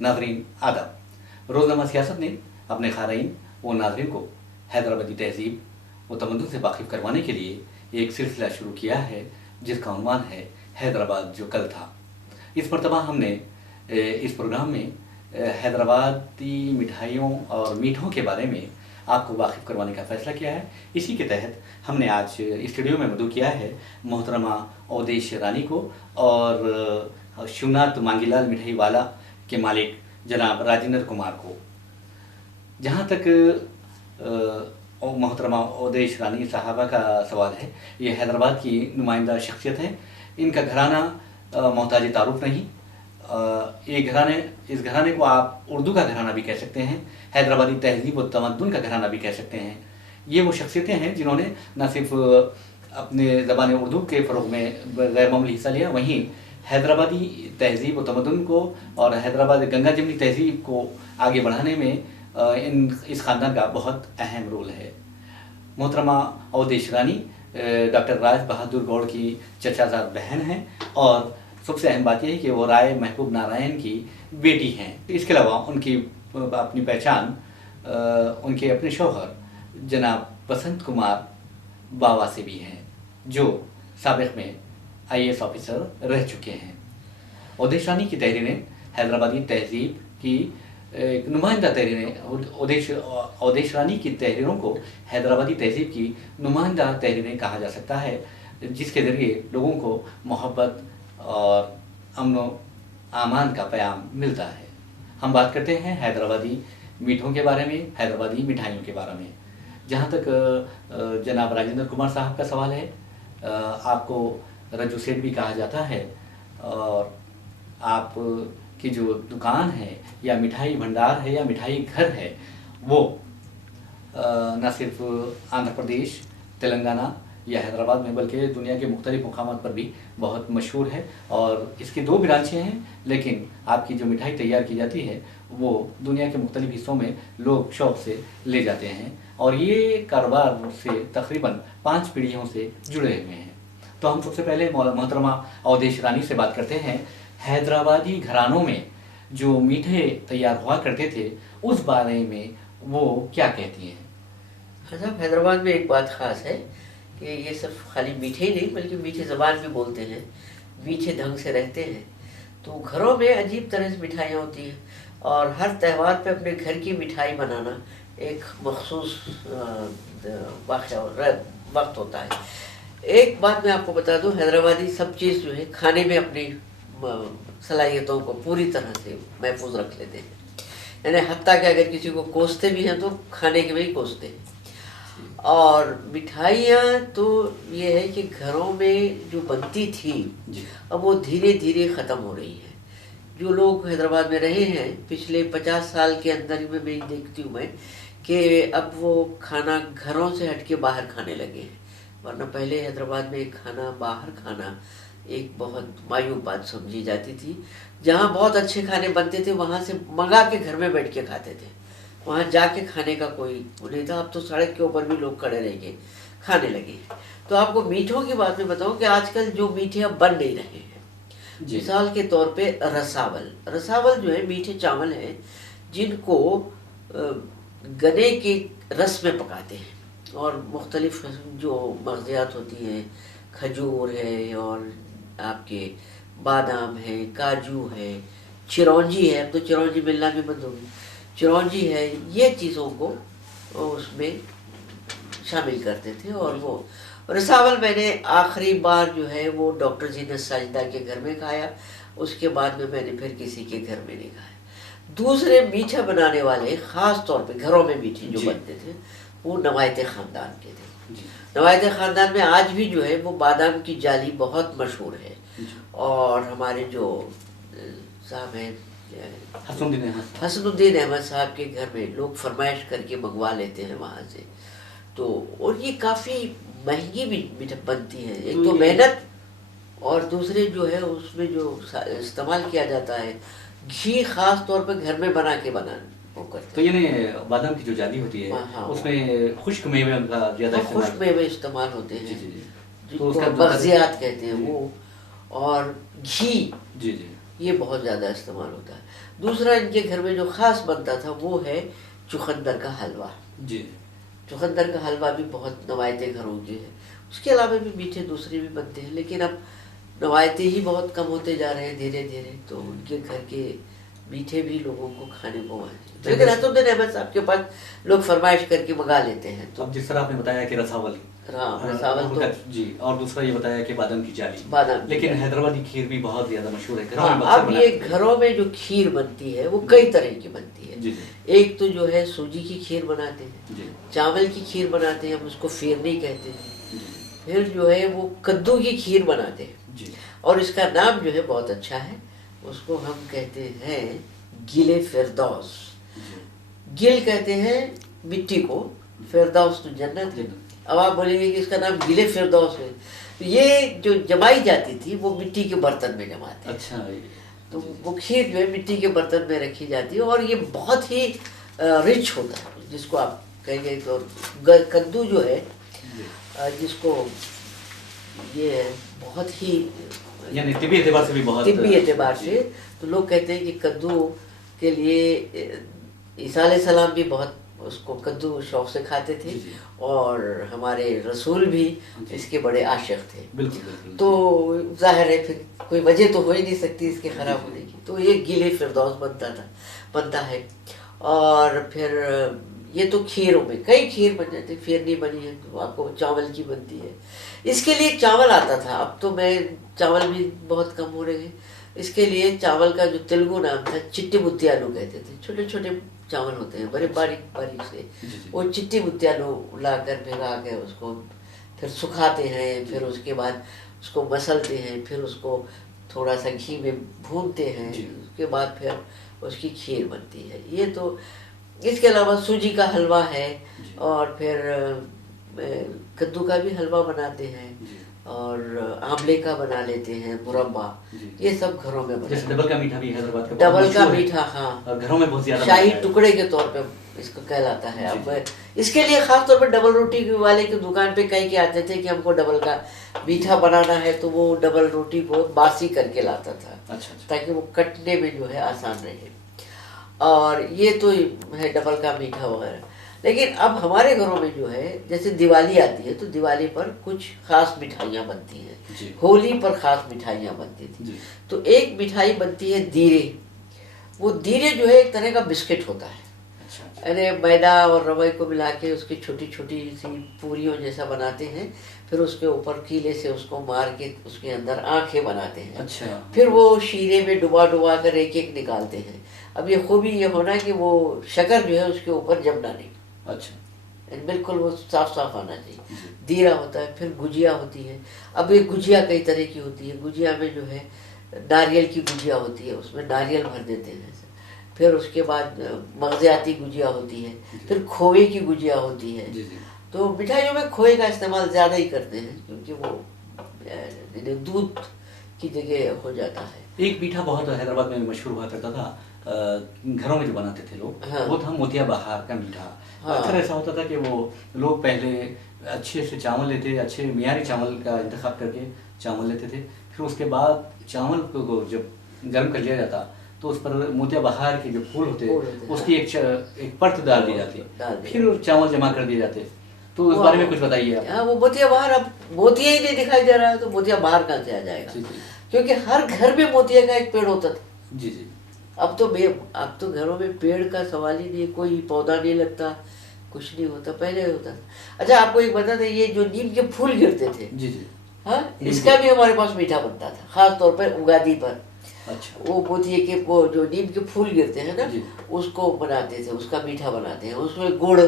नाज़रीन आदाब। रोज़नामा सियासत ने अपने ख़ारीन व नाज़रीन को हैदराबादी तहज़ीब व तमद्दुन से वाकिफ़ करवाने के लिए एक सिलसिला शुरू किया है जिसका उन्वान है हैदराबाद जो कल था। इस मरतबा हमने इस प्रोग्राम में हैदराबादी मिठाइयों और मीठों के बारे में आपको वाकिफ़ करवाने का फ़ैसला किया है। इसी के तहत हमने आज स्टूडियो में मदऊ किया है मोहतरमा अवधेश रानी को और शिवनाथ मांगीलाल मिठाई वाला के मालिक जनाब राजेंद्र कुमार को। जहाँ तक मोहतरमा अवधेश रानी साहबा का सवाल है, ये हैदराबाद की नुमाइंदा शख्सियत है। इनका घराना मोहताज तारुफ नहीं, इस घराने को आप उर्दू का घराना भी कह सकते हैं, हैदराबादी तहज़ीब व तमद्दुन का घराना भी कह सकते हैं। ये वो शख्सियतें हैं जिन्होंने न सिर्फ अपने ज़बान उर्दू के फ़रोग़ में गैर मामूली हिस्सा लिया, वहीं हैदराबादी तहज़ीब व तमद्दुन को और हैदराबाद गंगा जमनी तहज़ीब को आगे बढ़ाने में इस ख़ानदान का बहुत अहम रोल है। मोहतरमा अवधेश रानी डॉक्टर राज बहादुर गौड़ की चचाज़ाद बहन हैं और सबसे अहम बात यह है कि वो राय महबूब नारायण की बेटी हैं। इसके अलावा उनकी अपनी पहचान उनके अपने शौहर जनाब बसंत कुमार बावा से भी हैं, जो साबिक़ में IAS ऑफिसर रह चुके हैं। अवधेश रानी की तहरीरें हैदराबादी तहज़ीब की एक नुमाइंदा तहरीरें, अवधेश रानी की तहरीरों को हैदराबादी तहज़ीब की नुमाइंदा तहरीरें कहा जा सकता है, जिसके ज़रिए लोगों को मोहब्बत और अमन व आमान का पैगाम मिलता है। हम बात करते हैं हैदराबादी मीठों के बारे में, हैदराबादी मिठाइयों के बारे में। जहाँ तक जनाब राजेंद्र कुमार साहब का सवाल है, आपको रज्जू सेठ भी कहा जाता है और आप की जो दुकान है या मिठाई भंडार है या मिठाई घर है, वो न सिर्फ आंध्र प्रदेश, तेलंगाना या हैदराबाद में बल्कि दुनिया के मुख्तलिफ़ मुकामात पर भी बहुत मशहूर है। और इसकी 2 ब्रांचें हैं, लेकिन आपकी जो मिठाई तैयार की जाती है वो दुनिया के मुख्तलिफ़ हिस्सों में लोग शौक़ से ले जाते हैं और ये कारोबार से तकरीबन 5 पीढ़ियों से जुड़े हुए हैं। तो हम सबसे पहले मोहतरमा अवधेश रानी से बात करते हैं। हैदराबादी घरानों में जो मीठे तैयार हुआ करते थे उस बारे में वो क्या कहती हैं? हाँ साहब, हैदराबाद में एक बात ख़ास है कि ये सिर्फ खाली मीठे ही नहीं बल्कि मीठे ज़बान भी बोलते हैं, मीठे ढंग से रहते हैं। तो घरों में अजीब तरह से मिठाइयाँ होती हैं और हर त्यौहार पे अपने घर की मिठाई बनाना एक मखसूस वक्त होता है। एक बात मैं आपको बता दूं, हैदराबादी सब चीज़ जो है खाने में अपनी सलाहियतों को पूरी तरह से महफूज रख लेते हैं। यानी हत्ता कि अगर किसी को कोसते भी हैं तो खाने के में ही कोसते हैं। और मिठाइयाँ तो ये है कि घरों में जो बनती थी अब वो धीरे धीरे ख़त्म हो रही है। जो लोग हैदराबाद में रहे हैं पिछले 50 साल के अंदर में मैं देखती हूँ मैं कि अब वो खाना घरों से हट के बाहर खाने लगे हैं। वरना पहले हैदराबाद में खाना बाहर खाना एक बहुत मायूब बात समझी जाती थी। जहाँ बहुत अच्छे खाने बनते थे वहाँ से मंगा के घर में बैठ के खाते थे, वहाँ जाके खाने का कोई वो नहीं था। अब तो सड़क के ऊपर भी लोग खड़े रह के खाने लगे। तो आपको मीठों की बात में बताऊँ कि आजकल जो मीठे अब बन नहीं रहे हैं, मिसाल के तौर पे रसावल जो है मीठे चावल हैं जिनको गन्ने के रस में पकाते हैं और मुख्तलिफ जो मग़ज़ियात होती हैं, खजूर है और आपके बादाम है, काजू है, चिरौंजी है। अब तो चिरौंजी मिलना भी बंद होगी, चिरौंजी है, ये चीज़ों को उसमें शामिल करते थे। और वो रसावल मैंने आखिरी बार जो है वो डॉक्टर जीनत साजिदा के घर में खाया, उसके बाद में मैंने फिर किसी के घर में नहीं खाया। दूसरे मीठा बनाने वाले ख़ास तौर पे घरों में मीठे जो बनते थे वो नवायत ख़ानदान के थे। नवायत ख़ानदान में आज भी जो है वो बादाम की जाली बहुत मशहूर है और हमारे जो साहब हैं हसनुद्दीन अहमद साहब के घर में लोग फरमाइश करके मंगवा लेते हैं वहाँ से। तो और ये काफ़ी महंगी भी बनती है, एक तो मेहनत और दूसरे जो है उसमें जो इस्तेमाल किया जाता है घी ख़ास तौर पे घर में बना के तो ये नहीं बादाम की जो जाली होती है उसमें खुश्क मेवे का ज़्यादा खुश्क मेवे इस्तेमाल होते हैं, तो उसका मग़ज़ियात कहते हैं वो, और घी ये बहुत ज़्यादा इस्तेमाल होता है। दूसरा इनके घर में जो ख़ास बनता था वो है चुकंदर का हलवा। जी। चुकंदर का हलवा भी बहुत नवायते घरों की है। उसके अलावा भी मीठे दूसरे भी बनते हैं, लेकिन अब नवायते ही बहुत कम होते जा रहे हैं धीरे धीरे, तो उनके घर के मीठे भी लोगों को खाने को आए। लेकिन रहतुद्दीन अहमद साहब के पास लोग फरमाइश करके मंगा लेते हैं। तो अब जिस तरह आपने बताया कि रसावल, रसावल तो जी, और दूसरा ये बताया कि बादाम की जाली, बादाम, लेकिन हैदराबादी खीर भी बहुत ज्यादा मशहूर है। अब ये घरों में जो खीर बनती है वो कई तरह की बनती है। जी। एक तो जो है सूजी की खीर बनाते हैं जी। चावल की खीर बनाते हैं, हम उसको फेरनी कहते हैं। फिर जो है वो कद्दू की खीर बनाते हैं जी। और इसका नाम जो है बहुत अच्छा है, उसको हम कहते हैं गिले फिरदौस। गिल कहते हैं मिट्टी को, फिरदौस तो जन्नत है। अब आप बोलेंगे कि इसका नाम गिले फिरदौस है, तो ये जो जमाई जाती थी वो मिट्टी के बर्तन में जमाते हैं। अच्छा। तो वो खीर जो है मिट्टी के बर्तन में रखी जाती है और ये बहुत ही रिच होता है, जिसको आप कहेंगे। तो कद्दू जो है जिसको ये बहुत ही यानी तिब्बी एतबार से भी बहुत, तिब्बी एतबार से तो लोग कहते हैं कि कद्दू के लिए ईसा अलैहिस्सलाम भी बहुत उसको कद्दू शौक से खाते थे और हमारे रसूल भी इसके बड़े आशिक थे। बिल्कुल। तो जाहिर है फिर कोई वजह तो हो ही नहीं सकती इसके खराब होने की, तो ये गिले फिरदौस बनता है। और फिर ये तो खीरों में कई खीर बन जाती है। फेरनी बनी है तो आपको चावल की बनती है, इसके लिए चावल आता था, अब तो मैं चावल भी बहुत कम हो रहे हैं। इसके लिए चावल का जो तेलुगु नाम था चिट्टी बुत्तियालू कहते थे। छोटे छोटे चावल होते हैं बड़े बारीक बारीक से, वो चिट्टी बुत्तियालू लाकर भिगा के उसको फिर सुखाते हैं, फिर उसके बाद उसको मसलते हैं, फिर उसको थोड़ा सा घी में भूनते हैं, उसके बाद फिर उसकी खीर बनती है। ये तो इसके अलावा सूजी का हलवा है और फिर कद्दू का भी हलवा बनाते हैं और आंवले का बना लेते हैं मुरब्बा, ये सब घरों में बनता है। डबल का मीठा भी हैदराबाद का, डबल का मीठा, हाँ, और घरों में बहुत ज्यादा शाही टुकड़े के तौर पे इसको कहलाता है। अब इसके लिए खास तौर पर डबल रोटी वाले की दुकान पे कह के आते थे कि हमको डबल का मीठा बनाना है, तो वो डबल रोटी को बासी करके लाता था। अच्छा। ताकि वो कटने में जो है आसान रहे। और ये तो है डबल का मीठा वगैरह। लेकिन अब हमारे घरों में जो है जैसे दिवाली आती है तो दिवाली पर कुछ खास मिठाइयाँ बनती हैं, होली पर खास मिठाइयाँ बनती थी। तो एक मिठाई बनती है दीरे। वो दीरे जो है एक तरह का बिस्किट होता है। अरे मैदा और रवई को मिला के उसकी छोटी छोटी सी पूरियों जैसा बनाते हैं, फिर उसके ऊपर कीले से उसको मार के उसके अंदर आंखें बनाते हैं। अच्छा। फिर वो शीरे में डुबा डुबा कर एक एक निकालते हैं। अब ये खूबी ये होना कि वो शक्कर जो है उसके ऊपर जमना नहीं। अच्छा। बिल्कुल वो साफ साफ आना चाहिए। दीरा होता है, फिर गुजिया होती है। अब ये गुजिया कई तरह की होती है। गुजिया में जो है नारियल की गुजिया होती है, उसमें नारियल भर देते हैं। फिर उसके बाद मगजियाती गुजिया होती है, फिर खोए की गुजिया होती है। तो मिठाइयों में खोए का इस्तेमाल ज़्यादा ही करते हैं क्योंकि वो दूध की जगह हो जाता है। एक मीठा बहुत हैदराबाद में मशहूर हुआ करता था, घरों में जो बनाते थे लोग, हाँ। वो था मोतिया बहार का मीठा। हाँ। अक्सर ऐसा होता था कि वो लोग पहले अच्छे से चावल लेते, अच्छे मियारी चावल का इंतखाब करके चावल लेते थे, फिर उसके बाद चावल को जब गर्म कर लिया जाता तो उस पर मोतिया बहार के जो फूल होते उसकी एक परत डाल दी जाती, फिर चावल जमा कर दिए जाते। तो उस बारे में कुछ बताइए आप। वो मोतिया बहार अब मोतिया ही नहीं दिखाई दे रहा है, तो मोतिया बहार कहाँ से आ जाएगा? क्योंकि हर घर में मोतिया का एक पेड़ होता था। जी जी। अब तो घरों में पेड़ का सवाल ही नहीं, कोई पौधा नहीं लगता, कुछ नहीं होता, पहले होता था। अच्छा, आपको एक बता दें, ये जो नीम के फूल गिरते थे, जी जी, हाँ, इसका भी हमारे पास मीठा बनता था, खास तौर पर उगादी पर। अच्छा। वो मोतिये के वो जो नीम के फूल गिरते हैं ना, उसको बनाते थे, उसका मीठा बनाते हैं। उसमें गुड़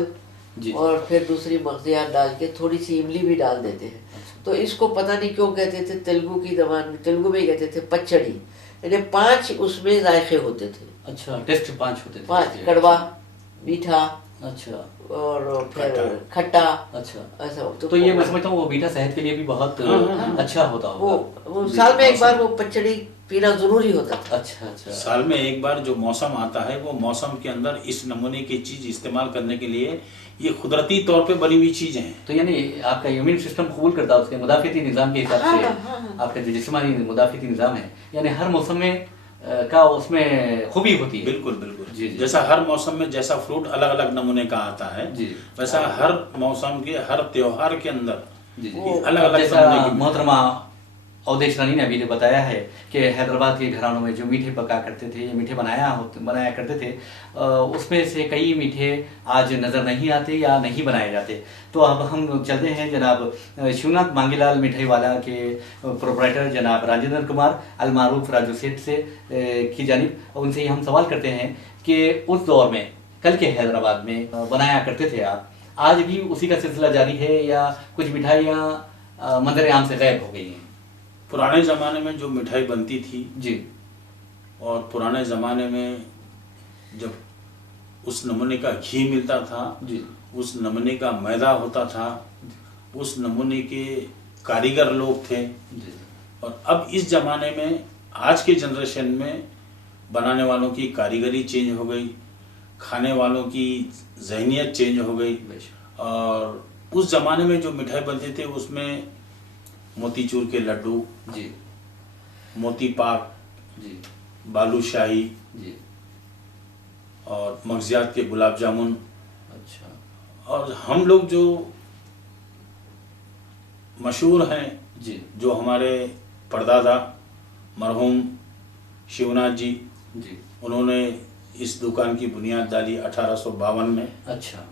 और फिर दूसरी मगजियात डाल के थोड़ी सी इमली भी डाल देते हैं। अच्छा। तो इसको पता नहीं क्यों कहते थे, तेलुगु की जबान में, तेलुगु में कहते थे पचड़ी, यानी 5 उसमें जायके होते थे। अच्छा, टेस्ट 5 होते थे। 5, कड़वा, मीठा, अच्छा, और फिर खट्टा। अच्छा, ऐसा। तो ये मैं समझता हूँ वो मीठा सेहत के लिए भी बहुत अच्छा होता होगा। वो साल में एक बार वो पचड़ी पीना जरूरी होता था। अच्छा अच्छा। साल में एक बार जो मौसम आता है, वो मौसम के अंदर इस नमूने की चीज इस्तेमाल करने के लिए ये कुदरती तौर पे बनी हुई चीजें हैं। तो यानी आपका इम्यून सिस्टम कबूल करता है उसके मुदाफ़ती निज़ाम के हिसाब से। आपका जो जिस्मानी मुदाफ़ती निज़ाम है, यानी हर मौसम में का उसमें खूबी होती है। बिल्कुल बिल्कुल। जी जी। जैसा हर मौसम में जैसा फ्रूट अलग अलग नमूने का आता है, जी। वैसा हर मौसम के हर त्योहार के अंदर जी जी। अलग अलग जैसा नमूने की मिठाई। मोहतरमा अवधेश रानी ने अभी जो बताया है कि हैदराबाद के घरानों में जो मीठे पका करते थे, मीठे बनाया करते थे, उसमें से कई मीठे आज नज़र नहीं आते या नहीं बनाए जाते। तो अब हम चलते हैं जनाब शिवनाथ मांगीलाल मिठाई वाला के प्रोपराइटर जनाब राजेंद्र कुमार अलमारूफ राजू सेठ से की जानिब उनसे हम सवाल करते हैं कि उस दौर में कल के हैदराबाद में बनाया करते थे आप, आज भी उसी का सिलसिला जारी है या कुछ मिठाइयाँ मंजर आम से गायब हो गई हैं? पुराने ज़माने में जो मिठाई बनती थी जी। और पुराने ज़माने में जब उस नमूने का घी मिलता था जी। उस नमूने का मैदा होता था, उस नमूने के कारीगर लोग थे। जी। और अब इस ज़माने में आज के जनरेशन में बनाने वालों की कारीगरी चेंज हो गई, खाने वालों की जहनियत चेंज हो गई। और उस ज़माने में जो मिठाई बनते थे उसमें मोतीचूर के लड्डू, जी। मोती पाक, जी। बालूशाही जी। और मगजियात के गुलाब जामुन। अच्छा। और हम लोग जो मशहूर हैं, जी। जो हमारे परदादा मरहूम शिवनाथ जी, जी। उन्होंने इस दुकान की बुनियाद डाली 1852 में। अच्छा,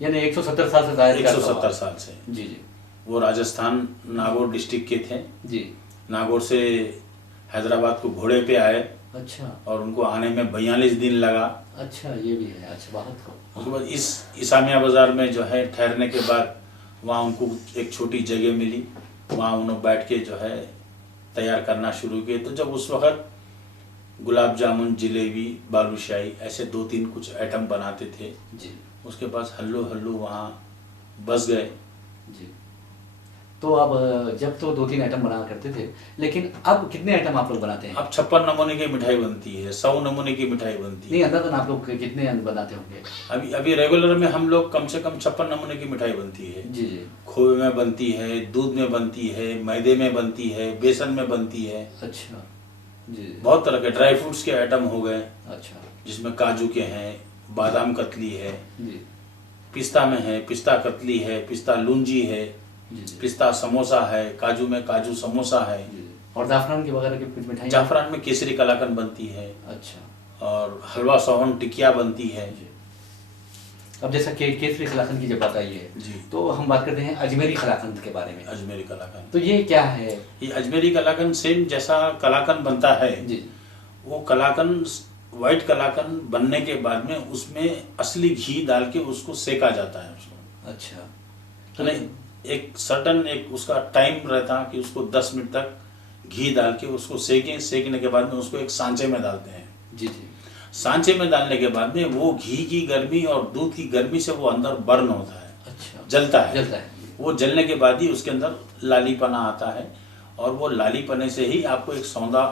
यानी 170 साल से जायद 170 साल से। जी जी। वो राजस्थान नागौर डिस्ट्रिक्ट के थे। जी। नागौर से हैदराबाद को घोड़े पे आए अच्छा। और उनको आने में 42 दिन लगा। अच्छा, ये भी है। अच्छा, बहुत खूब। उसके बाद इस इसामिया बाज़ार में जो है ठहरने के बाद वहाँ उनको एक छोटी जगह मिली, वहाँ उन्होंने बैठ के जो है तैयार करना शुरू किए। तो जब उस वक़्त गुलाब जामुन, जलेबी, बालूशाही ऐसे 2-3 कुछ आइटम बनाते थे, जी। उसके पास हल्लू हल्लू वहाँ बस गए। जी। तो अब जब तो 2-3 आइटम बना करते थे, लेकिन अब कितने आइटम आप लोग बनाते हैं? अब 56 नमूने की मिठाई बनती है, 100 नमूने की मिठाई बनती है। नहीं, अंदाजन आप लोग कितने बनाते होंगे? अभी रेगुलर में हम लोग कम से कम 56 नमूने की मिठाई बनती है। जी जी। खोए में बनती है, दूध में बनती है, मैदे में बनती है, बेसन में बनती है। अच्छा। जी। बहुत तरह के ड्राई फ्रूट्स के आइटम हो गए, अच्छा। जिसमें काजू के हैं, बादाम कतली है, जी। पिस्ता में है, पिस्ता कतली है, पिस्ता लूंजी है, जी जी। पिस्ता समोसा है, काजू में काजू समोसा है। जी। और जाफरान के वगैरह की कुछ मिठाई? जाफरान में केसरी कलाकंद बनती है। अच्छा। और हलवा सोहन टिकिया बनती है। जी। अब जैसा कि केसरी कलाकंद की जब बात आई है, जी। तो हम बात करते हैं अजमेरी कलाकंद के बारे में। अजमेरी कलाकंद, तो ये क्या है? ये अजमेरी कलाकंद सेम जैसा कलाकंद बनता है, जी। वो कलाकंद वाइट कलाकंद बनने के बाद में उसमें असली घी डाल के उसको सेका जाता है उसको। अच्छा। तो नहीं, एक सर्टन एक उसका टाइम रहता कि उसको 10 मिनट तक घी डाल के उसको सेकें। सेकने के बाद में उसको एक सांचे में डालते हैं। जी जी। सांचे में डालने के बाद में वो घी की गर्मी और दूध की गर्मी से वो अंदर बर्न होता है। अच्छा। जलता है। जलता है। वो जलने के बाद ही उसके अंदर लालीपना आता है, और वो लालीपने से ही आपको एक सौंदा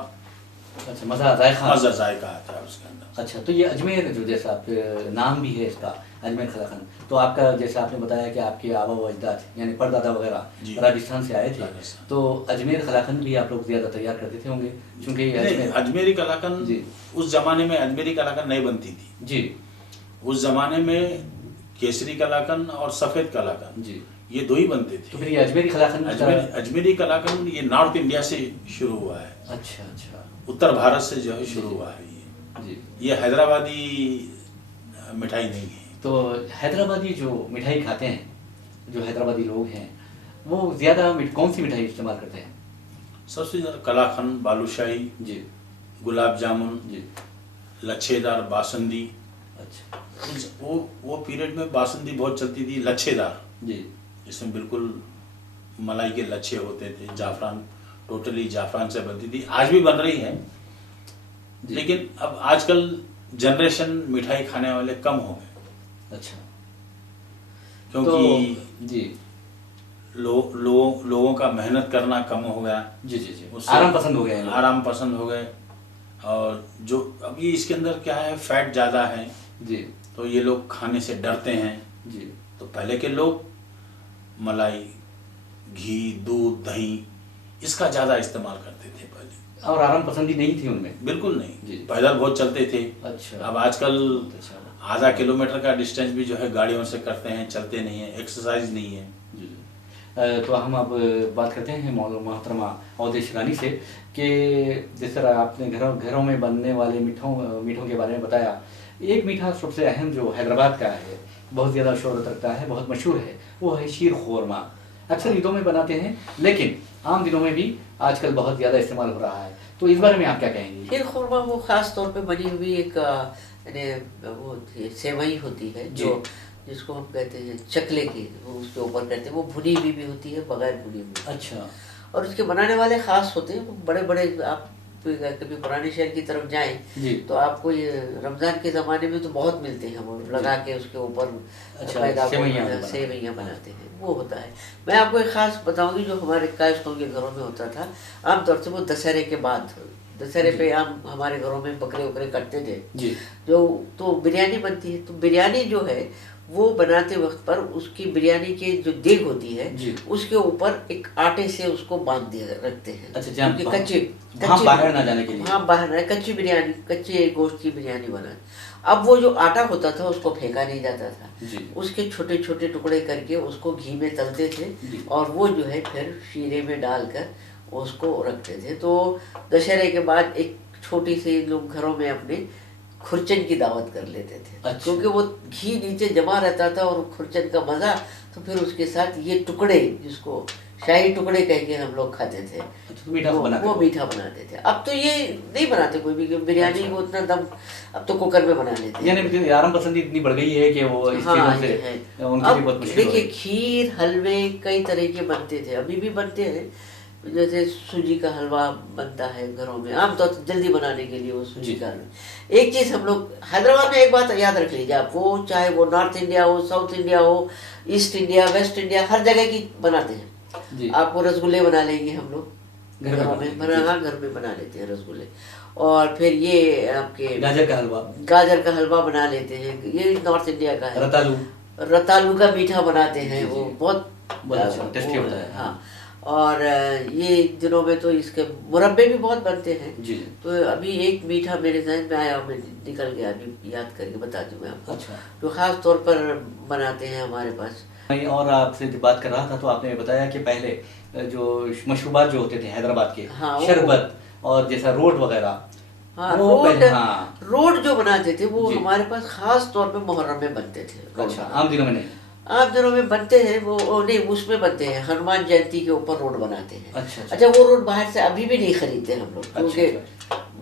अच्छा, मज़ा जायका। मज़ा जायका आता है उसके अंदर। अच्छा, तो ये अजमेर जो जैसा आपके नाम भी है इसका अजमेर कलाकंद, तो आपका जैसा आपने बताया कि आपके आबा व अजदाद यानी परदादा जी। वगैरह राजस्थान से आए थे, राजस्थान। तो अजमेर कलाकंद भी आप लोग ज़्यादा तैयार करते थे होंगे, क्योंकि ये नहीं, अजमेरी कलाकंद जी। उस जमाने में अजमेरी कलाकंद नहीं बनती थी। जी। उस जमाने में केसरी कलाकंद और सफ़ेद कलाकंद, जी। ये 2 ही बनते तो थे। फिर ये अजमेरी कलाकंद अजमेरी कलाकंद ये नॉर्थ इंडिया से शुरू हुआ है। अच्छा अच्छा। उत्तर भारत से जो है शुरू हुआ है जी। ये हैदराबादी मिठाई नहीं है। तो हैदराबादी जो मिठाई खाते हैं, जो हैदराबादी लोग हैं, वो ज़्यादा कौन सी मिठाई इस्तेमाल करते हैं? सबसे ज़्यादा कलाकंद, बालूशाही, जी। गुलाब जामुन, जी। लच्छेदार बासुंदी। अच्छा। वो पीरियड में बासुंदी बहुत चलती थी, लच्छेदार, जी। इसमें बिल्कुल मलाई के लच्छे होते थे, जाफरान, टोटली जाफरान से बनती थी, आज भी बन रही है। लेकिन अब आजकल जनरेशन मिठाई खाने वाले कम हो गए। अच्छा। क्योंकि तो, जी। लोगों का मेहनत करना कम हो गया। जी जी जी। उससे आराम पसंद हो गए हैं लोग। आराम पसंद हो गए। और जो अभी इसके अंदर क्या है, फैट ज़्यादा है, जी। तो ये लोग खाने से डरते हैं। जी। तो पहले के लोग मलाई, घी, दूध, दही इसका ज़्यादा इस्तेमाल करते थे पहले। और आराम पसंदी नहीं थी उनमें। बिल्कुल जी। नहीं, पैदल बहुत चलते थे। अच्छा। अब आजकल अच्छा। आधा किलोमीटर का डिस्टेंस भी जो है गाड़ियों से करते हैं, चलते नहीं है, एक्सरसाइज नहीं है। जी। तो हम अब बात करते हैं मोहतरमा अवधेश रानी से कि जिस तरह आपने घरों में बनने वाले मीठों के बारे में बताया, एक मीठा सबसे अहम जो हैदराबाद का है, बहुत ज़्यादा शोहरत रखता है, बहुत मशहूर है, वो है शीर खुरमा। अक्सर ईदों में बनाते हैं, लेकिन आम दिनों में भी आजकल बहुत ज़्यादा इस्तेमाल हो रहा है, तो इस बारे में आप क्या कहेंगे? शीर खुरमा वो खास तौर पे बनी हुई एक वो सेवई होती है जो जिसको हम कहते हैं चकले की, वो उसके ऊपर कहते हैं, वो भुनी हुई भी होती है, बगैर भुनी हुई। अच्छा। और उसके बनाने वाले खास होते हैं, वो बड़े बड़े। आप कभी पुराने शहर की तरफ जाएं तो आपको ये रमजान के ज़माने में तो बहुत मिलते हैं, वो लगा के उसके ऊपर सेवैयाँ बनाते हैं, वो होता है। मैं आपको एक खास बताऊंगी जो हमारे कायस्थों के घरों में होता था, आमतौर से वो दशहरे के बाद, दशहरे पे हमारे घरों में बकरे उकरे कटते थे जी। जो, तो बिरयानी बनती है। तो बिरयानी जो है वो बनाते वक्त पर उसकी बिरयानी की जो देग होती है उसके ऊपर एक आटे से उसको बांध दिया रखते हैं। अच्छा, क्योंकि कच्ची बाहर ना जाने के लिए। हाँ, बाहर कच्ची बिरयानी, कच्चे गोश्त की बिरयानी बना। अब वो जो आटा होता था उसको फेंका नहीं जाता था, उसके छोटे छोटे टुकड़े करके उसको घी में तलते थे और वो जो है फिर शीरे में डालकर उसको रखते थे। तो दशहरे के बाद एक छोटी सी लोग घरों में अपने खुरचन की दावत कर लेते थे। अच्छा। क्योंकि वो घी नीचे जमा रहता था और खुरचन का मज़ा, तो फिर उसके साथ ये टुकड़े, जिसको शाही टुकड़े कह के हम लोग खाते थे। अच्छा, मीठा वो मीठा बनाते थे। अब तो ये नहीं बनाते कोई भी, बिरयानी को उतना दम अब तो कुकर में बना लेते हैं। यानी आराम पसंदी इतनी बढ़ गई है कि वो इस चीज़ों से उनके लिए बहुत मुश्किल है। देखिए, खीर हलवे कई तरह के बनते थे, अभी भी बनते हैं। जैसे सूजी का हलवा बनता है घरों में, आमतौर पर जल्दी बनाने के लिए वो सूजी का हलवा। एक चीज़ हम लोग हैदराबाद में एक बात याद रख लीजिए आप, वो चाहे वो नॉर्थ इंडिया हो, साउथ इंडिया हो, ईस्ट इंडिया, वेस्ट इंडिया, हर जगह की बनाते हैं। आपको रसगुल्ले बना लेंगे हम लोग घरों में, घर में बना लेते हैं रसगुल्ले। और फिर ये आपके गाजर का हलवा बना लेते हैं, ये नॉर्थ इंडिया का है। रतालू का मीठा बनाते हैं, वो बहुत टेस्टी होता है। हाँ, और ये दिनों में तो इसके मुरब्बे भी बहुत बनते हैं। जी। तो अभी एक मीठा मेरे जहन में आया, मैं निकल गया, अभी याद करके बता दूं मैं आपको। अच्छा। जो खास तौर पर बनाते हैं हमारे पास। और आपसे जब बात कर रहा था तो आपने बताया कि पहले जो मशरूबात जो होते थे हैदराबाद के, शरबत और जैसा रोट वगैरह, हाँ, रोट जो बनाते थे वो हमारे पास खास तौर पे मुहर्रम में बनते थे। अच्छा, आम दिनों में नहीं? आम दिनों में बनते हैं वो नहीं, उसमें बनते हैं, हनुमान जयंती के ऊपर रोड बनाते हैं। अच्छा, वो रोड बाहर से अभी भी नहीं खरीदते हम लोग, क्योंकि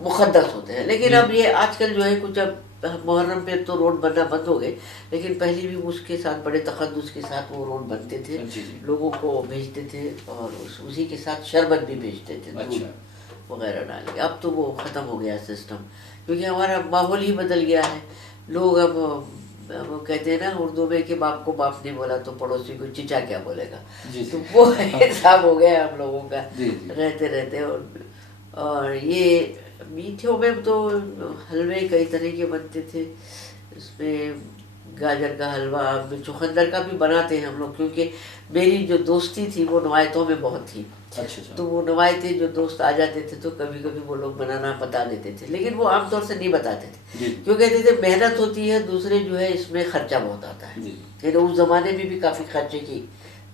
मुकद्दस होते हैं। लेकिन अब ये आजकल जो है कुछ, अब मुहर्रम पे तो रोड बनना बंद हो गए, लेकिन पहले भी उसके साथ बड़े तकद्दुस के साथ वो रोड बनते थे, लोगों को भेजते थे और उसी के साथ शरबत भी भेजते थे, दूध वगैरह डाल के। अब तो वो ख़त्म हो गया सिस्टम, क्योंकि हमारा माहौल ही बदल गया है। लोग अब वो कहते हैं ना उर्दू में कि बाप को बाप नहीं बोला तो पड़ोसी को चिचा क्या बोलेगा, तो वो हिसाब हो गया हम लोगों का रहते रहते। और ये मीठों में तो हलवे कई तरह के बनते थे, इसमें गाजर का हलवा, चुकंदर का भी बनाते हैं हम लोग, क्योंकि मेरी जो दोस्ती थी वो नवायतों में बहुत थी। अच्छा। तो वो नवायते जो दोस्त आ जाते थे तो कभी कभी वो लोग बनाना बता देते थे, लेकिन वो आमतौर से नहीं बताते थे, क्यों कहते थे मेहनत होती है, दूसरे जो है इसमें खर्चा बहुत आता है। लेकिन उस जमाने में भी काफ़ी खर्चे की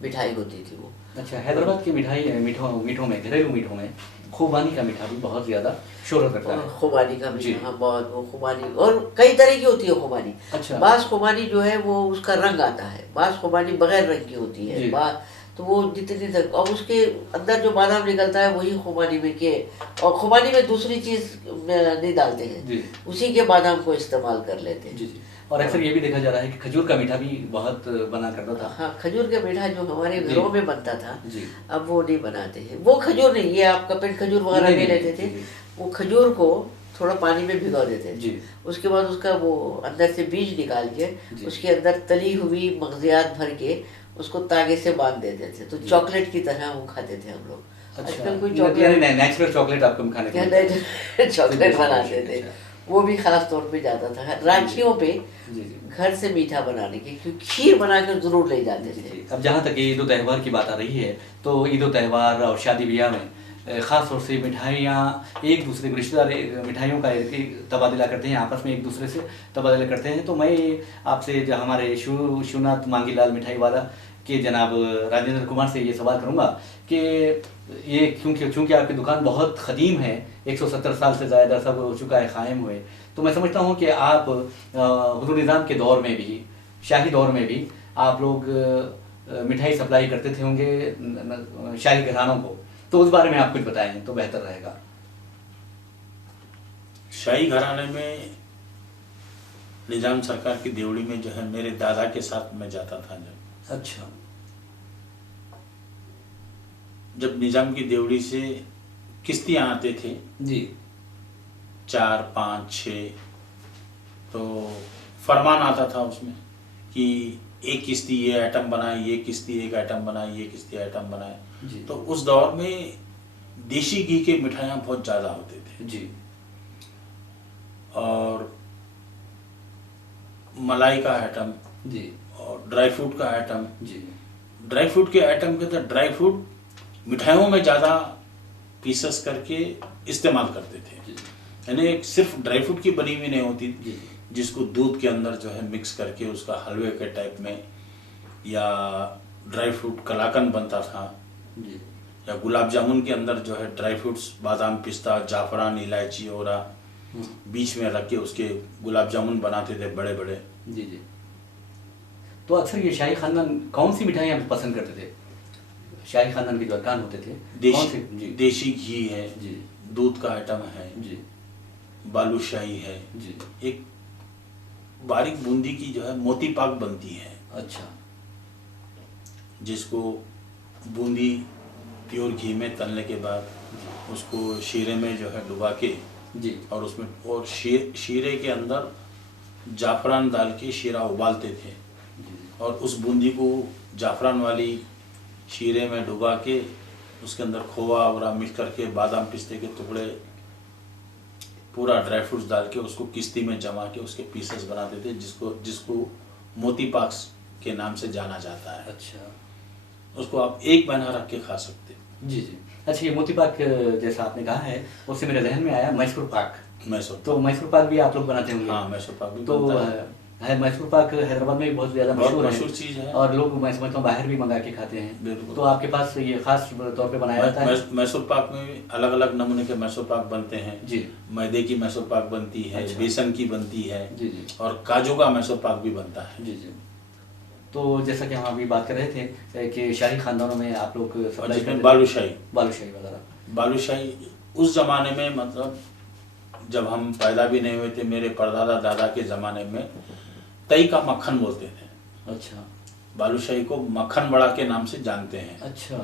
मिठाई होती थी वो। अच्छा, हैदराबाद की मिठाई मीठों में, घरेलू मीठों में खुबानी का मीठा भी बहुत ज़्यादा शोहरत रखता है। खुबानी का मीठा, हाँ, बहुत। वो खुबानी और कई तरह की होती है खुबानी। अच्छा। बास खुबानी जो है वो उसका रंग आता है, बास खुबानी बगैर रंग की होती है, तो वो जितनी तक, और उसके अंदर जो बादाम निकलता है वही खुबानी में के, और खुबानी में दूसरी चीज़ नहीं डालते हैं, उसी के बादाम को इस्तेमाल कर लेते हैं। और अक्सर ये भी देखा जा रहा है कि खजूर का मीठा भी बहुत बना करता था। हाँ, खजूर का मीठा जो हमारे घरों में बनता था, अब वो नहीं बनाते हैं। वो खजूर नहीं, ये आप कपिल खजूर वगैरह ले लेते थे, वो खजूर को थोड़ा पानी में भिगो देते थे, उसके बाद उसका वो अंदर से बीज निकाल के उसके अंदर तली हुई मगजियात भर के उसको तागे से बांध देते थे, तो चॉकलेट की तरह वो खाते थे हम लोग। आजकल कोई चॉकलेट, नेचुरल चॉकलेट आपको खाने को चॉकलेट बनाते थे, वो भी खास तौर पे जाता था राखियों पे घर से मीठा बनाने के, क्योंकि खीर बनाकर जरूर ले जाते थे। अब जहाँ तक ईद उल त्यौहार की बात आ रही है, तो ईद उल त्यौहार और शादी ब्याह में ख़ास तौर से मिठाइयाँ एक दूसरे के रिश्तेदार मिठाइयों का तबादला करते हैं, आपस में एक दूसरे से तबादला करते हैं। तो मैं आपसे जो हमारे शिवनाथ मांगीलाल मिठाई वाला के जनाब राजेंद्र कुमार से ये सवाल करूँगा कि ये चूँकि आपकी दुकान बहुत क़दीम है, 170 साल से ज़्यादा सब हो चुका है क़ायम हुए, तो मैं समझता हूँ कि आप हुजूर निज़ाम के दौर में भी, शाही दौर में भी आप लोग मिठाई सप्लाई करते थे होंगे शाही घरानों को, तो उस बारे में आप कुछ बताएं तो बेहतर रहेगा। शाही घराने में निजाम सरकार की देवड़ी में जो है मेरे दादा के साथ मैं जाता था। अच्छा। जब निजाम की देवड़ी से किस्तियाँ आते थे जी, 4, 5, 6, तो फरमान आता था उसमें कि एक किस्ती ये आइटम बनाए, ये किस्ती एक आइटम बनाए, ये किस्ती आइटम बनाए। तो उस दौर में देशी घी के मिठाइयाँ बहुत ज़्यादा होते थे जी, और मलाई का आइटम जी, और ड्राई फ्रूट का आइटम। जी, ड्राई फ्रूट के आइटम के तो ड्राई फ्रूट मिठाइयों में ज़्यादा पीसेस करके इस्तेमाल करते थे, यानी एक सिर्फ ड्राई फ्रूट की बनी हुई नहीं होती, जिसको दूध के अंदर जो है मिक्स करके उसका हलवे के टाइप में, या ड्राई फ्रूट कलाकंद बनता था, या गुलाब जामुन के अंदर जो है ड्राई फ्रूट्स बादाम, पिस्ता, जाफरान, इलायची और बीच में रख के उसके गुलाब जामुन बनाते थे बड़े बड़े। जी जी। तो अक्सर ये शाही खानदान कौन सी मिठाइयाँ पसंद करते थे? शाही खानदान के जो अरकान होते थे, देशी घी है जी, दूध का आइटम है जी, बालूशाही है जी, एक बारीक बूंदी की जो है मोती पाक बनती है। अच्छा, जिसको बूंदी प्योर घी में तलने के बाद उसको शीरे में जो है डुबा के जी, और उसमें और शीरे के अंदर जाफरान डाल के शीरा उबालते थे, और उस बूंदी को जाफरान वाली शीरे में डुबा के उसके अंदर खोआ वगैरह मिक्स करके बादाम पिस्ते के टुकड़े पूरा ड्राई फ्रूट्स डाल के उसको किस्ती में जमा के उसके पीसेस बनाते थे, जिसको मोती पाक के नाम से जाना जाता है। अच्छा, उसको आप एक महीना रख के खा सकते। जी जी। अच्छा, ये मोती पाक जैसा आपने कहा है उससे मेरे जहन में आया मैसूर पाक। तो मैसूर पाक भी आप लोग बनाते होंगे? हाँ, मैसूर पाक भी तो है मैसूर पाक हैदराबाद में बहुत ज़्यादा मशहूर चीज़ है, और लोग मैं समझता हूँ बाहर भी मंगा के खाते हैं। तो आपके पास ये खास तौर पे बनाया जाता है? मैसूर पाक में अलग अलग नमूने के मैसूर पाक बनते हैं जी। मैदे की मैसूर पाक बनती है, अच्छा। बेसन की बनती है, जी जी, और काजू का मैसूर पाक भी बनता है। जी जी। तो जैसा कि हम अभी बात कर रहे थे कि शाही खानदानों में आप लोग सप्लाई करते थे बालूशाही वगैरह। बालूशाही उस ज़माने में, मतलब जब हम पैदा भी नहीं हुए थे, मेरे परदादा दादा के ज़माने में तई का मक्खन बोलते थे। अच्छा, बालूशाही को मक्खन बड़ा के नाम से जानते हैं। अच्छा।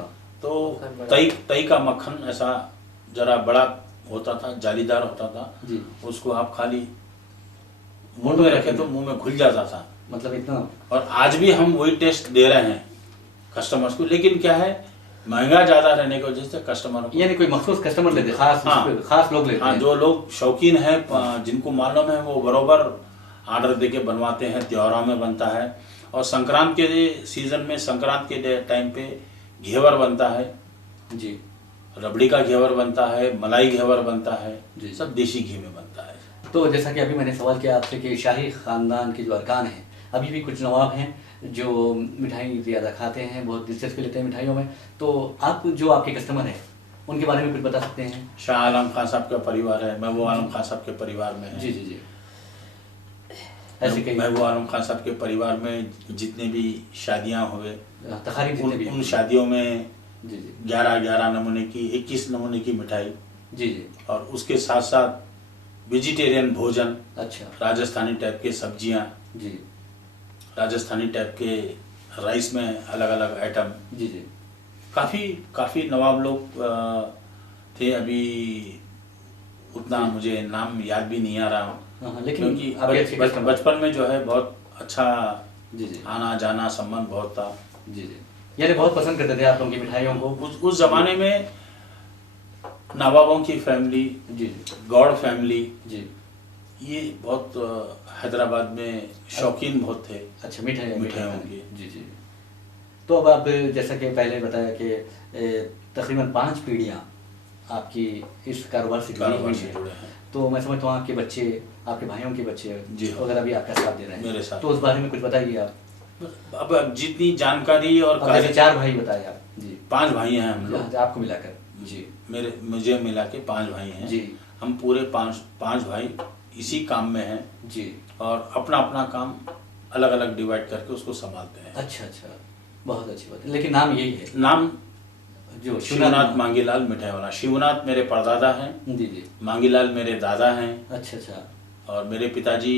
तो तई का मक्खन ऐसा जरा बड़ा होता था, जालीदार होता था जी। उसको आप खाली मुंह में रखे तो मुंह में घुल जाता था, मतलब इतना। और आज भी हम वही टेस्ट दे रहे हैं कस्टमर्स को, लेकिन क्या है महंगा ज़्यादा रहने की वजह से कस्टमर को, यानी कोई मखसूस कस्टमर लेते, खास लोग लेते हैं। जो लोग शौकीन हैं, जिनको मालूम है, वो बरोबर ऑर्डर देके बनवाते हैं। त्योहारों में बनता है, और संक्रांत के सीजन में, संक्रांत के टाइम पे घेवर बनता है जी, रबड़ी का घेवर बनता है, मलाई घेवर बनता है जी, सब देशी घी में बनता है। तो जैसा कि अभी मैंने सवाल किया आपसे कि शाही खानदान के जो अरकान हैं, अभी भी कुछ नवाब हैं जो मिठाई ज़्यादा खाते हैं, बहुत दिलचस्पी लेते हैं मिठाइयों में, तो आप जो आपके कस्टमर हैं उनके बारे में कुछ बता सकते हैं? शाह आलम खान साहब का परिवार है, महबूब आलम खान साहब के परिवार में है। जी जी जी। ऐसे कई महबूब आलम खान साहब के परिवार में जितने भी शादियां हुए, तकारीब जितने भी उन शादियों में जी जी 11 नमूने की, 21 नमूने की मिठाई, जी जी। और उसके साथ साथ वेजिटेरियन भोजन, अच्छा, राजस्थानी टाइप के सब्जियां, जी राजस्थानी टाइप के राइस में अलग अलग आइटम। जी जी। काफ़ी नवाब लोग थे, अभी उतना मुझे नाम याद भी नहीं आ रहा, हाँ, लेकिन क्योंकि बचपन में जो है बहुत अच्छा जी जी आना जाना संबंध बहुत था। जी जी, यानी बहुत पसंद करते थे आप लोगों की मिठाइयों को। उस जमाने में नवाबों की फैमिली, जी गौड़ फैमिली, जी, ये बहुत हैदराबाद में शौकीन बहुत थे। अच्छा, मिठाइयों की। जी जी। तो अब आप जैसा कि पहले बताया कि तकरीबन 5 पीढ़ियाँ आपकी इस कारोबार से जुड़ी कारोबार हुई से है। जुड़े हैं। तो मैं समझता हूँ आपके बच्चे, आपके भाइयों के बच्चे जी हाँ। वगैरह भी आपका साथ दे रहे हैं। मेरे साथ। तो उस बारे में कुछ बताइए आप। अब जितनी जानकारी और अब जैसे 4 भाई बताए आप जी। 5 भाई हैं हम लोग, आपको मिलाकर जी। मुझे मिला के 5 भाई हैं जी। हम पूरे 5 भाई इसी काम में हैं जी। और अपना अपना काम अलग अलग डिवाइड करके उसको संभालते हैं। अच्छा, बहुत अच्छी बात है। लेकिन नाम यही है, नाम जो शिवनाथ मांगीलाल मिठाई वाला। शिवनाथ मेरे परदादा हैं जी। मांगीलाल मेरे दादा हैं। अच्छा। और मेरे पिताजी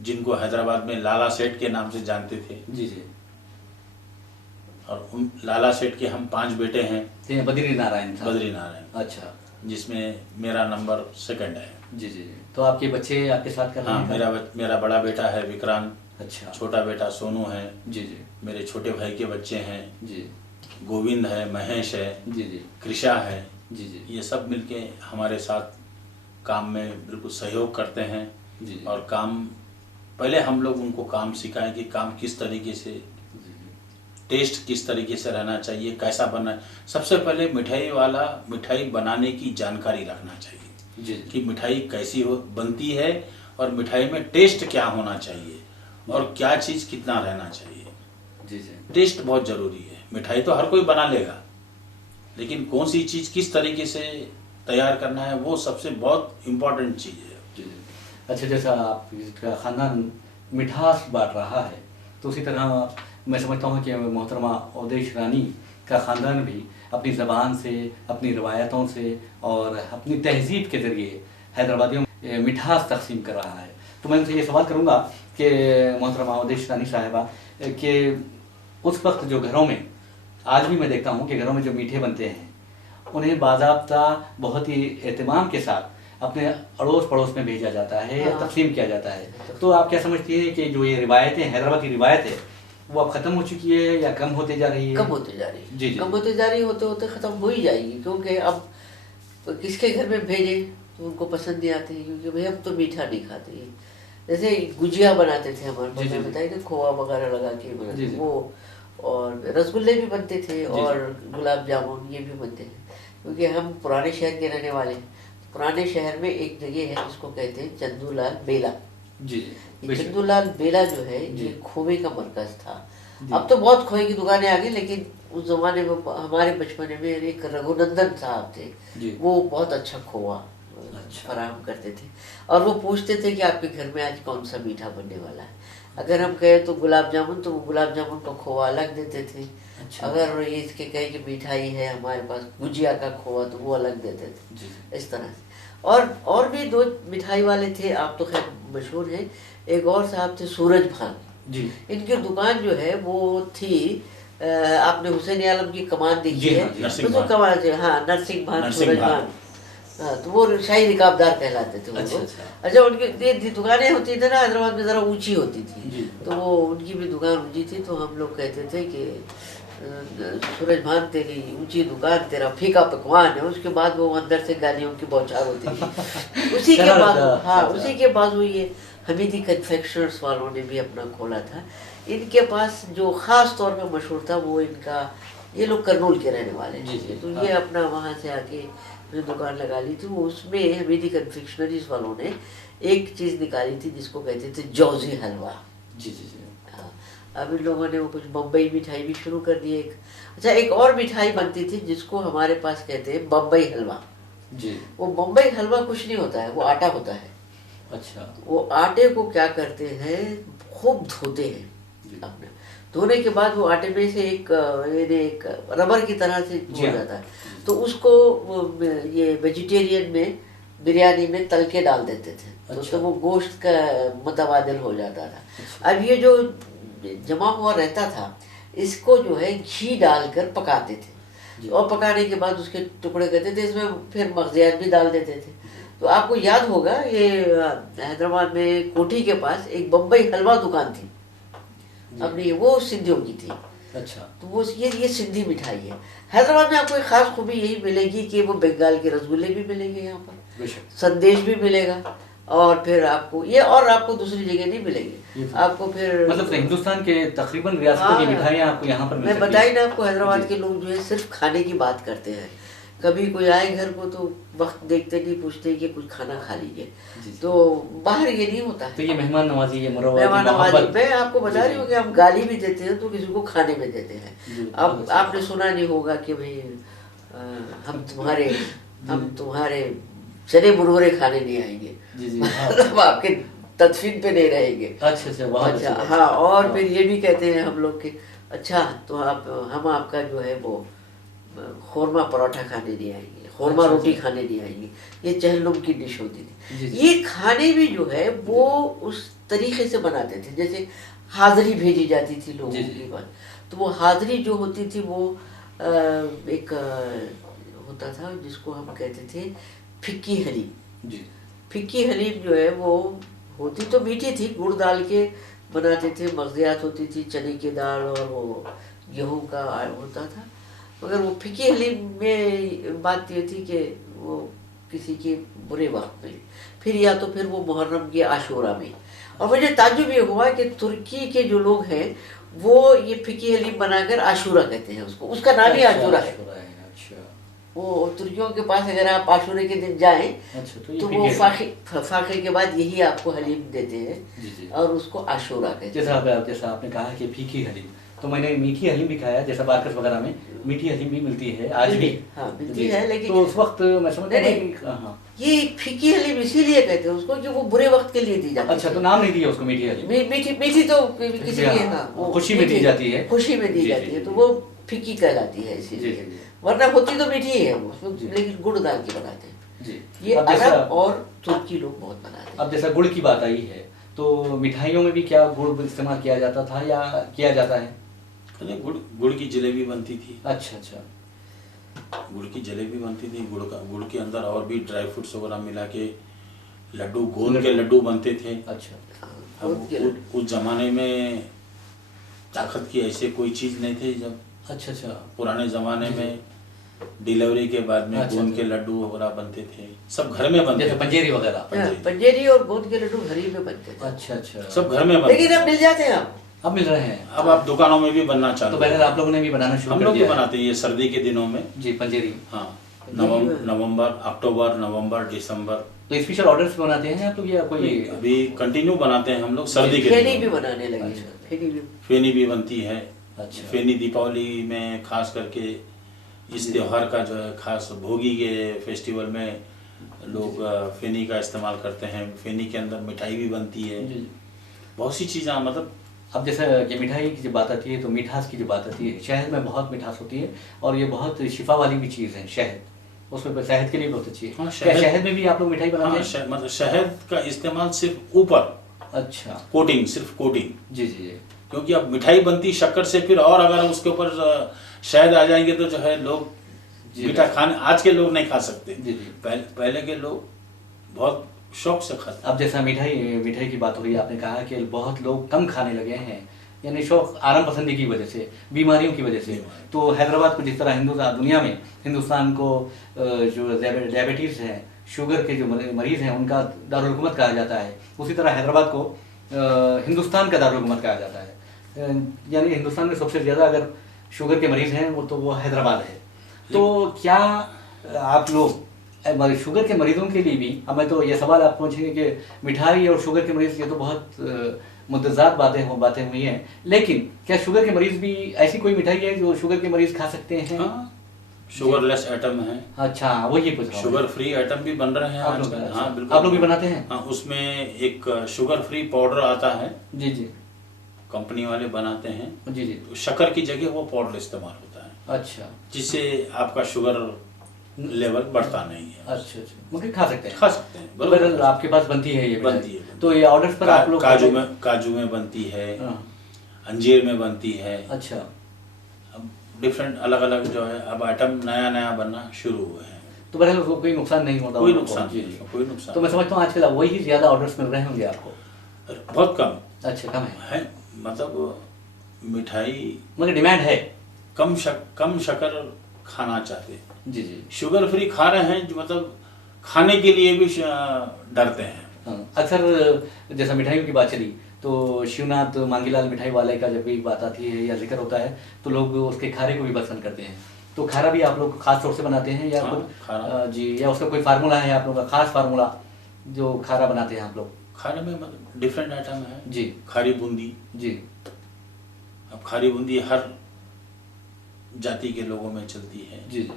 जिनको हैदराबाद में लाला सेठ के नाम से जानते थे जी। और उन लाला सेठ के हम 5 बेटे हैं। बद्री नारायण था। बद्री नारायण। अच्छा। जिसमें मेरा नंबर 2 है। जी। तो आपके बच्चे आपके साथ कर रहे हाँ, हैं? मेरा बड़ा बेटा है विक्रांत। अच्छा। छोटा बेटा सोनू है। जी। मेरे छोटे भाई के बच्चे हैं। जी। गोविंद है, महेश है। जी। कृषा है। जी। ये सब मिलके हमारे साथ काम में बिल्कुल सहयोग करते हैं। जी। और काम पहले हम लोग उनको काम सिखाएं कि काम किस तरीके से, टेस्ट किस तरीके से रहना चाहिए, कैसा बनना। सबसे पहले मिठाई बनाने की जानकारी रखना चाहिए जी। कि मिठाई कैसी बनती है और मिठाई में टेस्ट क्या होना चाहिए और क्या चीज़ कितना रहना चाहिए। जी। टेस्ट बहुत ज़रूरी है। मिठाई तो हर कोई बना लेगा, लेकिन कौन सी चीज़ किस तरीके से तैयार करना है वो सबसे बहुत इम्पोर्टेंट चीज़ है। जी। अच्छा, जैसा आपका ख़ानदान मिठास बांट रहा है, तो उसी तरह मैं समझता हूँ कि मोहतरमा अवधेश रानी का ख़ानदान भी अपनी ज़बान से, अपनी रवायतों से और अपनी तहजीब के ज़रिए हैदराबादियों में मिठास तकसीम कर रहा है। तो मैं उनसे ये सवाल करूँगा कि मोहतरमा अवधेश रानी साहिबा कि उस वक्त जो घरों में, आज भी मैं देखता हूँ कि घरों में जो मीठे बनते हैं उन्हें बाज़ाब्ता बहुत ही एहतमाम के साथ अपने अड़ोस पड़ोस में भेजा जाता है या तकसीम किया जाता है। तो आप क्या समझती हैं कि जो ये रिवायतें, हैदराबाद की रिवायत है, वो अब ख़त्म हो चुकी है या कम होते जा रही है? कम होते जा रही है। जी। कम होते जा रही है, होते होते ख़त्म हो ही जाएगी। क्योंकि अब किसके घर में भेजें तो उनको पसंद नहीं आती, क्योंकि भाई हम तो मीठा नहीं खाते। जैसे गुजिया बनाते थे हमारे पास, मैं बताइए ना, खोआ वगैरह लगा के बनाते वो, और रसगुल्ले भी बनते थे और गुलाब जामुन ये भी बनते थे। क्योंकि हम पुराने शहर के रहने वाले हैं। पुराने शहर में एक जगह है जिसको कहते हैं चंदूलाल बेला। जी। चंदूलाल बेला जो है ये खोवे का मरकज था। अब तो बहुत खोए की दुकानें आ गई, लेकिन उस जमाने में हमारे बचपन में एक रघुनंदन साहब थे, वो बहुत अच्छा खोआ फराहम करते थे। और वो पूछते थे कि आपके घर में आज कौन सा मीठा बनने वाला है। अगर हम कहें तो गुलाब जामुन, तो वो गुलाब जामुन का खोआ अलग देते थे। अच्छा। अगर ये इसके कहे कि मिठाई है हमारे पास गुजिया का खोआ, तो वो अलग देते थे। इस तरह से और भी 2 मिठाई वाले थे, आप तो खैर मशहूर हैं। एक और साहब थे सूरज भान जी। इनकी दुकान जो है वो थी, आपने हुसैन आलम की कमान देखी है, तो कमान से, हाँ, नरसिंह भान, सूरज भान। हाँ, तो वो शाही रिकाबदार कहलाते थे वो। अच्छा, उनकी दुकानें होती थी ना हैदराबाद में, ज़रा ऊंची होती थी, तो वो उनकी भी दुकान ऊंची थी। तो हम लोग कहते थे कि सूरज भान तेरी ऊंची दुकान, तेरा फीका पकवान है। उसके बाद वो अंदर से गालियों की बौछार होती थी। उसी के बाद, हाँ, उसी के बाद वो ये हमीदी कन्फेक्शनर्स वालों ने भी अपना खोला था। इनके पास जो ख़ास तौर पे मशहूर था वो इनका, ये लोग करनूल के रहने वाले थे, तो ये अपना वहाँ से आके जो दुकान लगा ली थी, वो उसमें हमीदी कन्फेक्शनरीज वालों ने एक चीज़ निकाली थी जिसको कहते थे जौजी हलवा। जी। हाँ, अब इन लोगों ने वो कुछ बम्बई मिठाई भी शुरू कर दी एक। अच्छा, एक और मिठाई बनती थी जिसको हमारे पास कहते हैं बम्बई हलवा जी। वो बम्बई हलवा कुछ नहीं होता है, वो आटा होता है। अच्छा। वो आटे को क्या करते हैं, खूब धोते हैं। अपने धोने के बाद वो आटे में से एक रबर की तरह से हो जाता है, तो उसको ये वेजिटेरियन में बिरयानी में तल के डाल देते थे। अच्छा। तो वो गोश्त का मुतबादिल हो जाता था। अच्छा। अब ये जो जमा हुआ रहता था, इसको जो है घी डालकर पकाते थे, और पकाने के बाद उसके टुकड़े करते थे, इसमें फिर मगजियात भी डाल देते थे। तो आपको याद होगा, ये हैदराबाद में कोठी के पास एक बम्बई हलवा दुकान थी अपनी, वो सिंधियों की थी। अच्छा। तो वो ये सिंधी मिठाई है। हैदराबाद में आपको एक खास खूबी यही मिलेगी कि वो बंगाल के रसगुल्ले भी मिलेंगे यहाँ पर, संदेश भी मिलेगा, और फिर आपको ये, और आपको दूसरी जगह नहीं मिलेंगे। आपको फिर मतलब हिंदुस्तान के तकरीबन रियासतों की मिठाइयाँ आपको यहाँ पर मैं बताई ना आपको, हैदराबाद के लोग जो है सिर्फ खाने की बात करते हैं, कभी कोई आए घर को तो वक्त देखते नहीं, पूछते कि कुछ खाना खा लीजिए। जी, जी। तो बाहर ये नहीं होता तो है। ये मेहमान नवाजी, ये मेहमान नवाजी, मोहब्बत। मैं आपको बता जी, रही हूँ जी। कि हम गाली भी देते हैं तो किसी को खाने में देते हैं। जी, अब बहुत अच्छा। आपने सुना नहीं होगा कि भाई हम तुम्हारे चने मुरमुरे खाने नहीं आएंगे। जी, जी, हाँ। मतलब आपके तदफीन पे नहीं रहेंगे। अच्छा, अच्छा, बहुत अच्छा, अच्छी बात। हाँ, और हाँ। फिर ये भी कहते हैं हम लोग कि अच्छा तो हम आपका जो है वो खोरमा परोठा खाने नहीं आएंगे, खोरमा अच्छा, रोटी अच्छा। खाने नहीं आएंगे। ये चहलम की डिश होती थी। जी, जी। ये खाने भी जो है वो उस तरीके से बनाते थे, जैसे हाज़री भेजी जाती थी लोगों जी, जी। के पास। तो वो हाज़री जो होती थी वो एक होता था जिसको हम कहते थे फिक्की हलीम। जी। फिक्की हलीम जो है वो होती तो मीठी थी, गुड़ डाल के बनाते थे, मगजियात होती थी, चने की दाल और वो गेहूं का होता था। मगर वो फिक्की हलीम में बात ये थी कि वो किसी के बुरे वक्त में, फिर या तो फिर वो मुहर्रम के आशूरा में। और मुझे ताज्जुब ये हुआ कि तुर्की के जो लोग हैं वो ये फिक्की हलीम बनाकर आशूरा कहते हैं उसको, उसका नाम ही अच्छा, आशूरा है। अच्छा। वो तुर्कियों के पास अगर आप आशूरे के दिन जाएं अच्छा, तो ये तो ठीक वो है। फाके के बाद यही आपको हलीम देते हैं जी, जी। और उसको आशूरा कहते हैं। जैसा आपने कहा कि फीकी हलीम, तो मैंने मीठी हलीम भी खाया, जैसा बारकस वगैरह में मीठी हलीम भी मिलती है आज भी। हाँ, मिलती जी। है, लेकिन तो उस वक्त मैं समझता नहीं, हूँ कि हाँ। ये फीकी हलीम इसीलिए कहते हैं उसको कि वो बुरे वक्त के लिए दी जाती अच्छा, है। तो नाम नहीं दिया उसको मीठी हलीम। मीठी मीठी तो किसी हाँ, के, हाँ, वो खुशी में दी मीठी- जाती है। खुशी में दी जी, जाती जी, है, जी। तो वो फीकी कहलाती है जी, इसीलिए। जी, जी। वरना होती तो मीठी ही है वो, जी। लेकिन गुड़ डाल के बनाते हैं। जी। ये अब जैसा अरब और तुर्की लोग बहुत बनाते हैं। अब जैसा गुड़ की बात आई है, तो मिठाइयों में भी क्या गुड़ इस्तेमाल किया जाता था या किया जाता है? अरे गुड़ की जलेबी बनती थी। अच्छा, अच्छा। गुड़ की जलेबी बनती थी, गुड़ के अंदर और भी ड्राई फ्रूट्स वगैरह मिला के लड्डू, गोंद के लड्डू बनते थे। अच्छा। गोंद के अब उस जमाने में ताकत की ऐसे कोई चीज नहीं थी। जब अच्छा, अच्छा। पुराने जमाने में डिलीवरी के बाद में अच्छा, गोंद अच्छा। के लड्डू वगैरह बनते थे, सब घर में बनते जैसे थे। पंजेरी वगैरह। पंजेरी। पंजेरी और गोंद के लड्डू घर ही में बनते थे। अच्छा, अच्छा। सब घर में बनते लेकिन अब थे। मिल जाते हैं आपको। अब मिल रहे हैं। अब आप दुकानों में भी बनना तो चालू पहले हो आप लोगों ने भी बनाना शुरू हम कर लोग भी दिया है। बनाते हैं ये सर्दी के दिनों में। जी, पंजेरी। हाँ, पंजेरी नवंबर, अक्टूबर, नवंबर, दिसंबर। तो स्पेशल ऑर्डर्स बनाते हैं आप लोग या कोई? अभी कंटिन्यू बनाते हैं हम लोग सर्दी के फेनी दिनों भी में। बनाने लगे हैं। अच्छा। फेनी भी। फेनी भी बनती है। अच्छा। फेनी दीपावली में खास करके इस त्योहार का जो है, खास भोगी के फेस्टिवल में लोग फेनी का इस्तेमाल करते हैं। फेनी के अंदर मिठाई भी बनती है, जी। बहुत सी चीज़ें, मतलब अब जैसे ये मिठाई की जब बात आती है तो मिठास की जो बात आती है, शहद में बहुत मिठास होती है और ये बहुत शिफा वाली भी चीज़ है शहद, उसमें सेहत के लिए बहुत अच्छी है। हाँ, क्या शहद में भी आप लोग मिठाई बनाते हाँ, हैं? मतलब शहद का इस्तेमाल सिर्फ ऊपर, अच्छा। कोटिंग, सिर्फ कोटिंग। जी, जी, जी। क्योंकि अब मिठाई बनती शक्कर से, फिर और अगर उसके ऊपर शहद आ जाएंगे तो जो है लोग जी। मीठा खाने, आज के लोग नहीं खा सकते। जी, जी। पहले के लोग बहुत शौक से खाते। अब जैसा मिठाई की बात हो रही है, आपने कहा कि बहुत लोग कम खाने लगे हैं, यानी शौक आराम पसंदी की वजह से, बीमारियों की वजह से। तो हैदराबाद को जिस तरह दुनिया में हिंदुस्तान को जो डायबिटीज़ है, शुगर के जो मरीज़ हैं उनका दारुल हुकूमत कहा जाता है, उसी तरह हैदराबाद को हिंदुस्तान का दारुल हुकूमत कहा जाता है। यानी हिंदुस्तान में सबसे ज़्यादा अगर शुगर के मरीज़ हैं वो हैदराबाद है। तो क्या आप लोग शुगर के मरीजों के लिए भी, अब मैं तो ये सवाल आप पूछेंगे कि मिठाई और शुगर के मरीज, ये तो बहुत मुद्दात बातें हुई हैं, लेकिन क्या शुगर के मरीज भी ऐसी कोई मिठाई है जो शुगर के मरीज खा सकते हैं? हाँ, शुगरलेस आइटम है। अच्छा, वो ये पूछ रहा हूँ। शुगर फ्री आइटम भी बन रहे हैं आप लोग? आजकल। अच्छा। हाँ, बिल्कुल। आप लोग भी बनाते हैं? हाँ, उसमें एक शुगर फ्री पाउडर आता है। जी, जी। कंपनी वाले बनाते हैं। जी, जी। तो शक्कर की जगह वो पाउडर इस्तेमाल होता है। अच्छा, जिससे आपका शुगर लेवल बढ़ता नहीं है। अच्छा, अच्छा, मतलब खा सकते हैं? खा सकते हैं, तो बहरहाल आपके पास बनती है ये बनती मिठाई? है। तो ये ऑर्डर्स पर आप लोग काजू में बनती है, हाँ। अंजीर में बनती है। अच्छा। अब डिफरेंट अलग अलग जो है, अब आइटम नया नया बनना शुरू हुए हैं। तो बहरहाल उसको कोई नुकसान नहीं होता? कोई उनको? नुकसान जी, नहीं, जी। कोई नुकसान तो मैं समझता हूँ आजकल वही ज़्यादा ऑर्डर्स मिल रहे होंगे आपको? बहुत कम अच्छा, कम है। मतलब मिठाई मगर डिमांड है। कम शक्कर खाना चाहते हैं। जी, जी। शुगर फ्री खा रहे हैं, जो मतलब खाने के लिए भी डरते हैं। हाँ, अक्सर जैसा मिठाइयों की बात चली तो शिवनाथ मांगीलाल मिठाई वाले का जब भी बात आती है या जिक्र होता है तो लोग उसके खारे को भी पसंद करते हैं। तो खारा भी आप लोग खास तौर से बनाते हैं या हाँ, कुछ खारा। जी, या उसका कोई फार्मूला है आप लोगों का खास फार्मूला जो खारा बनाते हैं आप लोग? खाने में मतलब डिफरेंट आइटम है जी खारी बूंदी। जी अब खारी बूंदी हर जाति के लोगों में चलती है, जी जी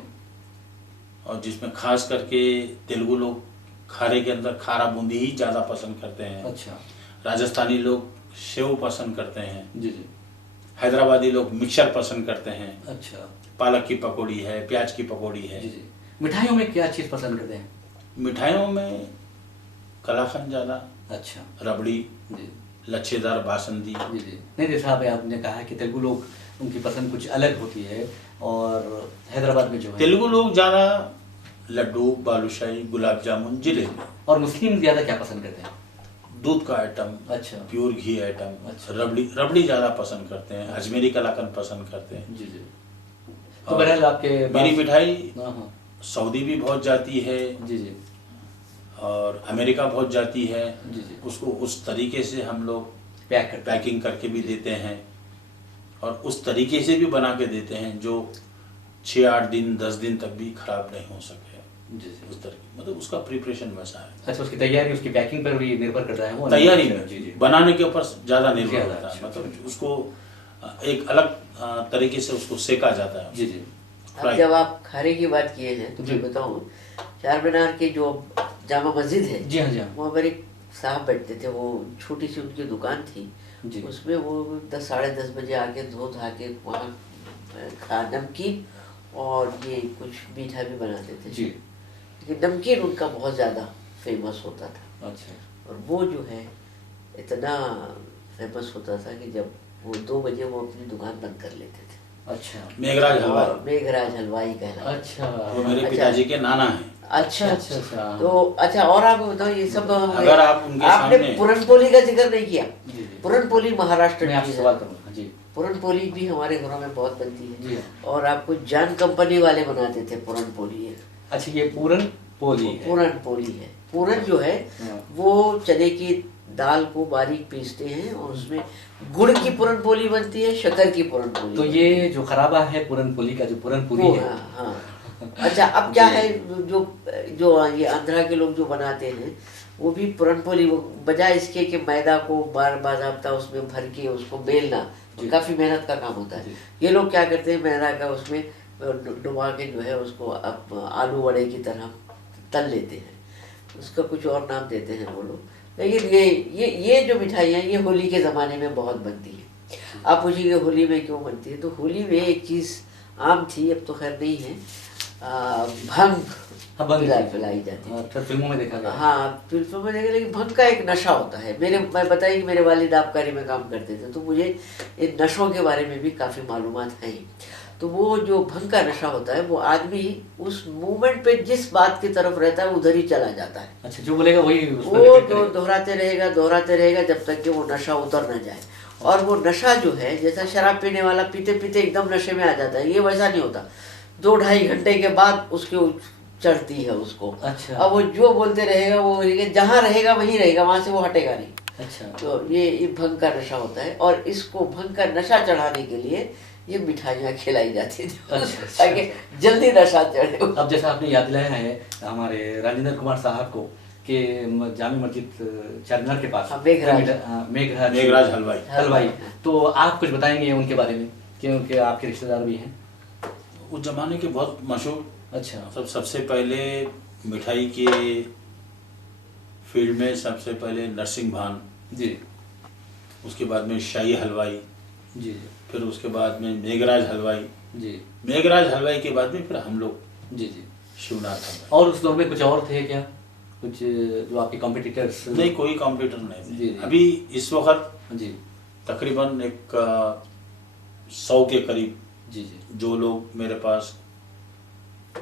और जिसमें खास करके तेलुगु लोग खारे के अंदर खारा बूंदी ही ज़्यादा पसंद करते हैं। अच्छा राजस्थानी लोग सेव पसंद करते हैं। जी जी हैदराबादी लोग मिक्सर पसंद करते हैं। अच्छा पालक की पकौड़ी है, प्याज की पकौड़ी है। जी जी। मिठाइयों में क्या चीज़ पसंद करते हैं? मिठाइयों में कलाकंद ज़्यादा, अच्छा रबड़ी, जी लच्छेदार बासंदी। जी जी। नहीं जैसा आपने कहा कि तेलुगु लोग उनकी पसंद कुछ अलग होती है और हैदराबाद में जो है तेलुगु लोग ज़्यादा लड्डू, बालूशाही, गुलाब जामुन, जलेबी। और मुस्लिम ज़्यादा क्या पसंद करते हैं? दूध का आइटम, अच्छा प्योर घी आइटम, अच्छा। रबड़ी ज़्यादा पसंद करते हैं। अजमेरी कलाकंद पसंद करते हैं। जी जी। तो बहरहाल आपके मेरी मिठाई हाँ हाँ सऊदी भी बहुत जाती है जी जी और अमेरिका बहुत जाती है। जी जी। उसको उस तरीके से हम लोग पैक करते हैं। पैकिंग करके भी देते हैं और उस तरीके से भी बना के देते हैं जो 6-8 दिन 10 दिन तक भी खराब नहीं हो सके। जी जी। उस तरीके मतलब उसका प्रिपरेशन वैसा है। अच्छा उसकी तैयारी उसकी पैकिंग पर भी निर्भर करता है वो? तैयारी जी में जी बनाने के ऊपर ज़्यादा निर्भर ज़्यादा, होता है। अच्छा, मतलब अच्छा। उसको एक अलग तरीके से उसको सेका जाता है। जी जी अब फ्राई। जब आप खारे की बात किए हैं तो जी। मैं बताऊं, चार मीनार की जो जामा मस्जिद है जी हाँ जी हाँ वहाँ पर एक साहब बैठते थे, वो छोटी सी उनकी दुकान थी। जी उसमें वो 10 साढ़े 10 बजे आके धो धा के वहाँ नमकीन और ये कुछ मीठा भी बनाते थे। जी लेकिन नमकीन उनका बहुत ज़्यादा फेमस होता था अच्छा और वो जो है इतना फेमस होता था कि जब वो 2 बजे वो अपनी दुकान बंद कर लेते थे। अच्छा मेघराज हलवाई, और मेघराज हलवाई कहलाता। अच्छा वो मेरे अच्छा। पिताजी के नाना हैं। अच्छा अच्छा, अच्छा। तो अच्छा, और आप बताओ ये सब हो गए। अगर आप उनके आपने सामने- पूरनपोली का जिक्र नहीं किया। जी, जी। पूरनपोली महाराष्ट्र मैं की आपसे है। सवाल करूँगा जी पूरनपोली भी हमारे घरों में बहुत बनती जी है हाँ। और आपको जान कंपनी वाले बनाते थे पूरनपोली है। अच्छा ये पूरन पोली है। पूरनपोली है। पूरन जो है हाँ। वो चने की दाल को बारीक पीसते हैं और उसमें गुड़ की पूरनपोली बनती है, शक्कर की पूरनपोली तो बनती ये जो खराबा है पूरन पोली का जो पूरन पूरी वो, है हाँ हाँ। अच्छा अब क्या है, जो जो ये आंध्रा के लोग जो बनाते हैं वो भी पूरनपोली, वो बजाय इसके कि मैदा को बार बाज़ाब्ता उसमें भर के उसको बेलना, जी। काफ़ी मेहनत का काम होता है। जी। ये लोग क्या करते हैं, मैदा का उसमें डुबा के जो है उसको अब आलू वड़े की तरह तल लेते हैं। उसका कुछ और नाम देते हैं वो लोग। लेकिन ये जो मिठाइयाँ ये होली के ज़माने में बहुत बनती है। आप पूछिए होली में क्यों बनती है, तो होली में एक चीज़ आम थी, अब तो खैर नहीं है, भंग हाँ, भंग पिलाई जाती है। अच्छा फिल्मों में देखा गया हाँ फिल्मों में देखे, लेकिन भंग का एक नशा होता है। मैं बताइए कि मेरे वालिद आबकारी में काम करते थे तो मुझे इन नशों के बारे में भी काफ़ी मालूमात हैं। तो वो जो भंग का नशा होता है वो आदमी उस मूवमेंट पे जिस बात की तरफ रहता है उधर ही चला जाता है। अच्छा जो बोलेगा वही उस पर वो repeat तो करेगा। दोहराते रहेगा जब तक कि वो नशा उतर न जाए। और वो नशा जो है, जैसा शराब पीने वाला पीते पीते एकदम नशे में आ जाता है, ये वैसा नहीं होता। 2-2.5 घंटे के बाद उसके चढ़ती है उसको। अच्छा। अब वो जो बोलते रहेगा वो जहाँ रहेगा वहीं रहेगा, वहां से वो हटेगा नहीं। अच्छा तो ये भंग का नशा होता है और इसको भंग का नशा चढ़ाने के लिए ये मिठाइयाँ खिलाई जाती थी अच्छा। ताकि जल्दी नशा चढ़े। अब जैसा आपने याद दिलाया है हमारे राजेंद्र कुमार साहब को कि जामी मस्जिद चारमीनार के पास हाँ, मेघराज। मेघराज हलवाई। हलवाई, तो आप कुछ बताएंगे उनके बारे में क्योंकि आपके रिश्तेदार भी हैं? उस जमाने के बहुत मशहूर, अच्छा सबसे पहले मिठाई के फील्ड में सबसे पहले नरसिंह भान, जी उसके बाद में शाही हलवाई, जी फिर उसके बाद में मेघराज हलवाई, जी मेघराज हलवाई के बाद में फिर हम लोग जी जी। शिवनाथ हलवाई। और उस दौर में कुछ और थे क्या, कुछ जो आपके कॉम्पिटिटर्स? नहीं, कोई कॉम्पिटिटर नहीं जी, थे। जी। अभी इस वक्त जी तकरीबन एक 100 के करीब जी जी जो लोग मेरे पास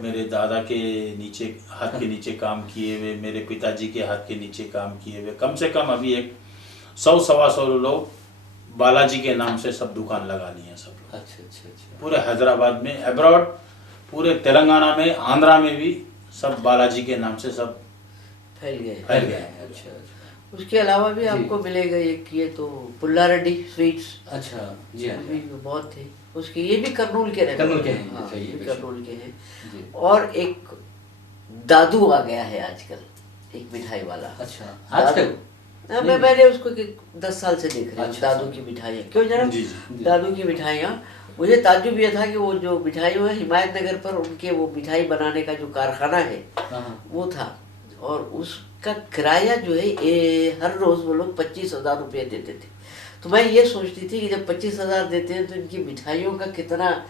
मेरे दादा के नीचे हाथ के नीचे काम किए हुए, मेरे पिताजी के हाथ के नीचे काम किए हुए, कम से कम अभी एक 100-125 लोग बालाजी के नाम से सब दुकान लगा लिए हैं सब लोग। अच्छा अच्छा अच्छा पूरे हैदराबाद में, अब्रॉड, पूरे तेलंगाना में, आंध्रा में भी सब बालाजी के नाम से सब फैल गए। फैल गए। अच्छा अच्छा उसके अलावा भी जी। आपको मिलेगा एक ये तो पुल्लारेड्डी स्वीट्स, अच्छा जी हाँ भी बहुत थे। उसके ये भी कर्नूल के रहते कर्नूल के हैं, हाँ, सही है, ये बेशक। कर्नूल के हैं। जी। और एक दादू आ गया है आजकल, एक मिठाई वाला। अच्छा, आजकल? हाँ, मैंने उसको 10 साल से देख रही हूँ। अच्छा, दादू की मिठाइयाँ, क्यों जरा, जी, जी। दादू की मिठाइयाँ। मुझे ताज्जुब ये था कि वो जो मिठाई है हिमायत नगर पर उनके वो मिठाई बनाने का जो कारखाना है हाँ, वो था, और उसका किराया जो है हर रोज वो लोग 25,000 रुपये देते थे। तो मैं ये सोचती थी कि जब 25,000 देते हैं तो इनकी मिठाइयों का कितना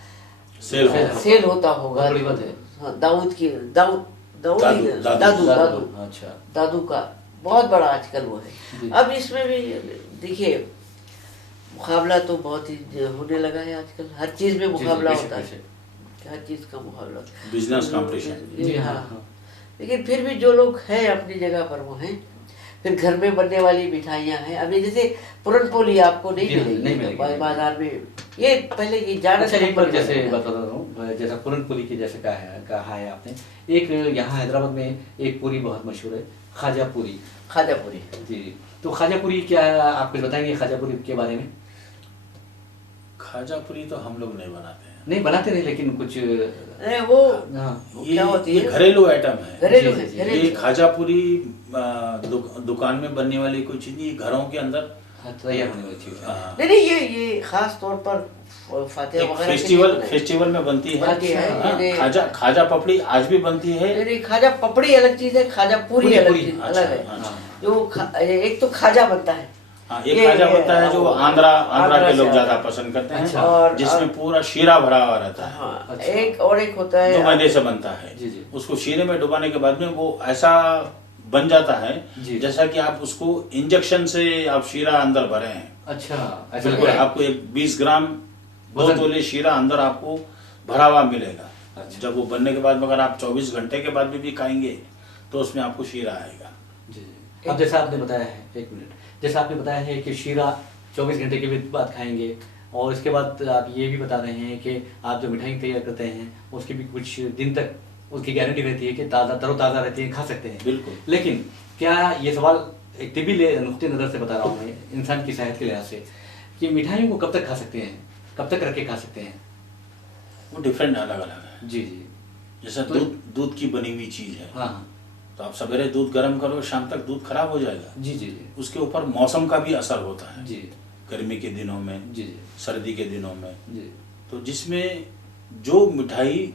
सेल होता होगा। बहुत बड़ी बात है। हाँ, दाऊद की दाऊद दाऊद दादू, ही- दादू, दादू दादू अच्छा। दादू का बहुत बड़ा आजकल वो जी। है। अब इसमें भी देखिए मुकाबला तो बहुत ही होने लगा है आजकल, हर चीज में मुकाबला बेशक, होता है, बेशक। हर चीज का मुकाबला। Business competition. ये जी, हाँ हाँ, हाँ। लेकिन फिर भी जो लोग हैं अपनी जगह पर वो हैं। फिर घर में बनने वाली मिठाइयाँ हैं, अभी जैसे पूरन पोली आपको नहीं जी हाँ, नहीं मिलेगी मिलेगी। बाजार में, ये पहले की जाना। अच्छा, एक बार जैसे बता रहा हूँ, जैसा पूरनपोली की जैसे कहा है आपने, एक यहाँ हैदराबाद में एक पूरी बहुत मशहूर है, खाजा पूरी। खाजा पूरी। जी, तो खाजा पूरी क्या, आप कुछ बताएंगे खाजा पूरी के बारे में? खाजा पूरी तो हम लोग नहीं बनाते हैं। नहीं बनाते नहीं, लेकिन कुछ अरे वो हाँ, क्या होती ये है? घरेलू आइटम है। घरेलू जी, है, जी, घरेलू ये है। खाजा पूरी दुकान में बनने वाली कोई चीज नहीं, घरों के अंदर तैयार होने वाली चीज है। हाँ, नहीं ये खास तौर पर फातिहा एक वगैरह के लिए फेस्टिवल बनाई। फेस्टिवल में बनती है। बनती है, हाँ, ये- खाजा खाजा पपड़ी आज भी बनती है। नहीं नहीं, खाजा पपड़ी अलग चीज है, खाजा पूरी अलग पूरी, चीज अच्छा, अलग है। अच्छा। जो एक तो खाजा बनता है, हाँ, एक ये- खाजा ये- बनता है जो आंध्रा आंध्रा के से लोग आता ज्यादा है। पसंद करते हैं। अच्छा। और- जिसमें पूरा शीरा भरा हुआ रहता है, हाँ, अच्छा। एक और एक होता है जो मैदे से बनता है। जी, जी। उसको शीरे में डुबाने के बाद में वो ऐसा बन जाता है जी। जैसा कि आप उसको इंजेक्शन से आप शीरा अंदर भरे हैं। अच्छा, ऐसा बिल्कुल, है? आपको एक 20 ग्राम 2 वजन। तोले शीरा अंदर आपको भरा हुआ मिलेगा। अच्छा। जब वो बनने के बाद में अगर आप 24 घंटे के बाद भी खाएंगे तो उसमें आपको शीरा आएगा। जी, जी। अब जैसा आपने बताया है, एक मिनट, जैसा आपने बताया है कि शीरा 24 घंटे के बाद खाएंगे, और इसके बाद आप ये भी बता रहे हैं कि आप जो मिठाई तैयार करते हैं उसकी भी कुछ दिन तक उसकी गारंटी रहती है कि ताज़ा तरोताज़ा रहती है, खा सकते हैं। बिल्कुल। लेकिन क्या ये सवाल एक तिब्बी नुक्ते नज़र से बता रहा हूँ मैं, इंसान की सेहत के लिहाज से, कि मिठाइयों को कब तक खा सकते हैं, कब तक रख के खा सकते हैं? वो डिफरेंट अलग अलग है। जी जी। जैसा तो- दूध की बनी हुई चीज है, हाँ हाँ। तो आप सवेरे दूध गर्म करो, शाम तक दूध खराब हो जाएगा। जी जी जी। उसके ऊपर मौसम का भी असर होता है। जी गर्मी के दिनों में, जी जी सर्दी के दिनों में, जी। तो जिसमें जो मिठाई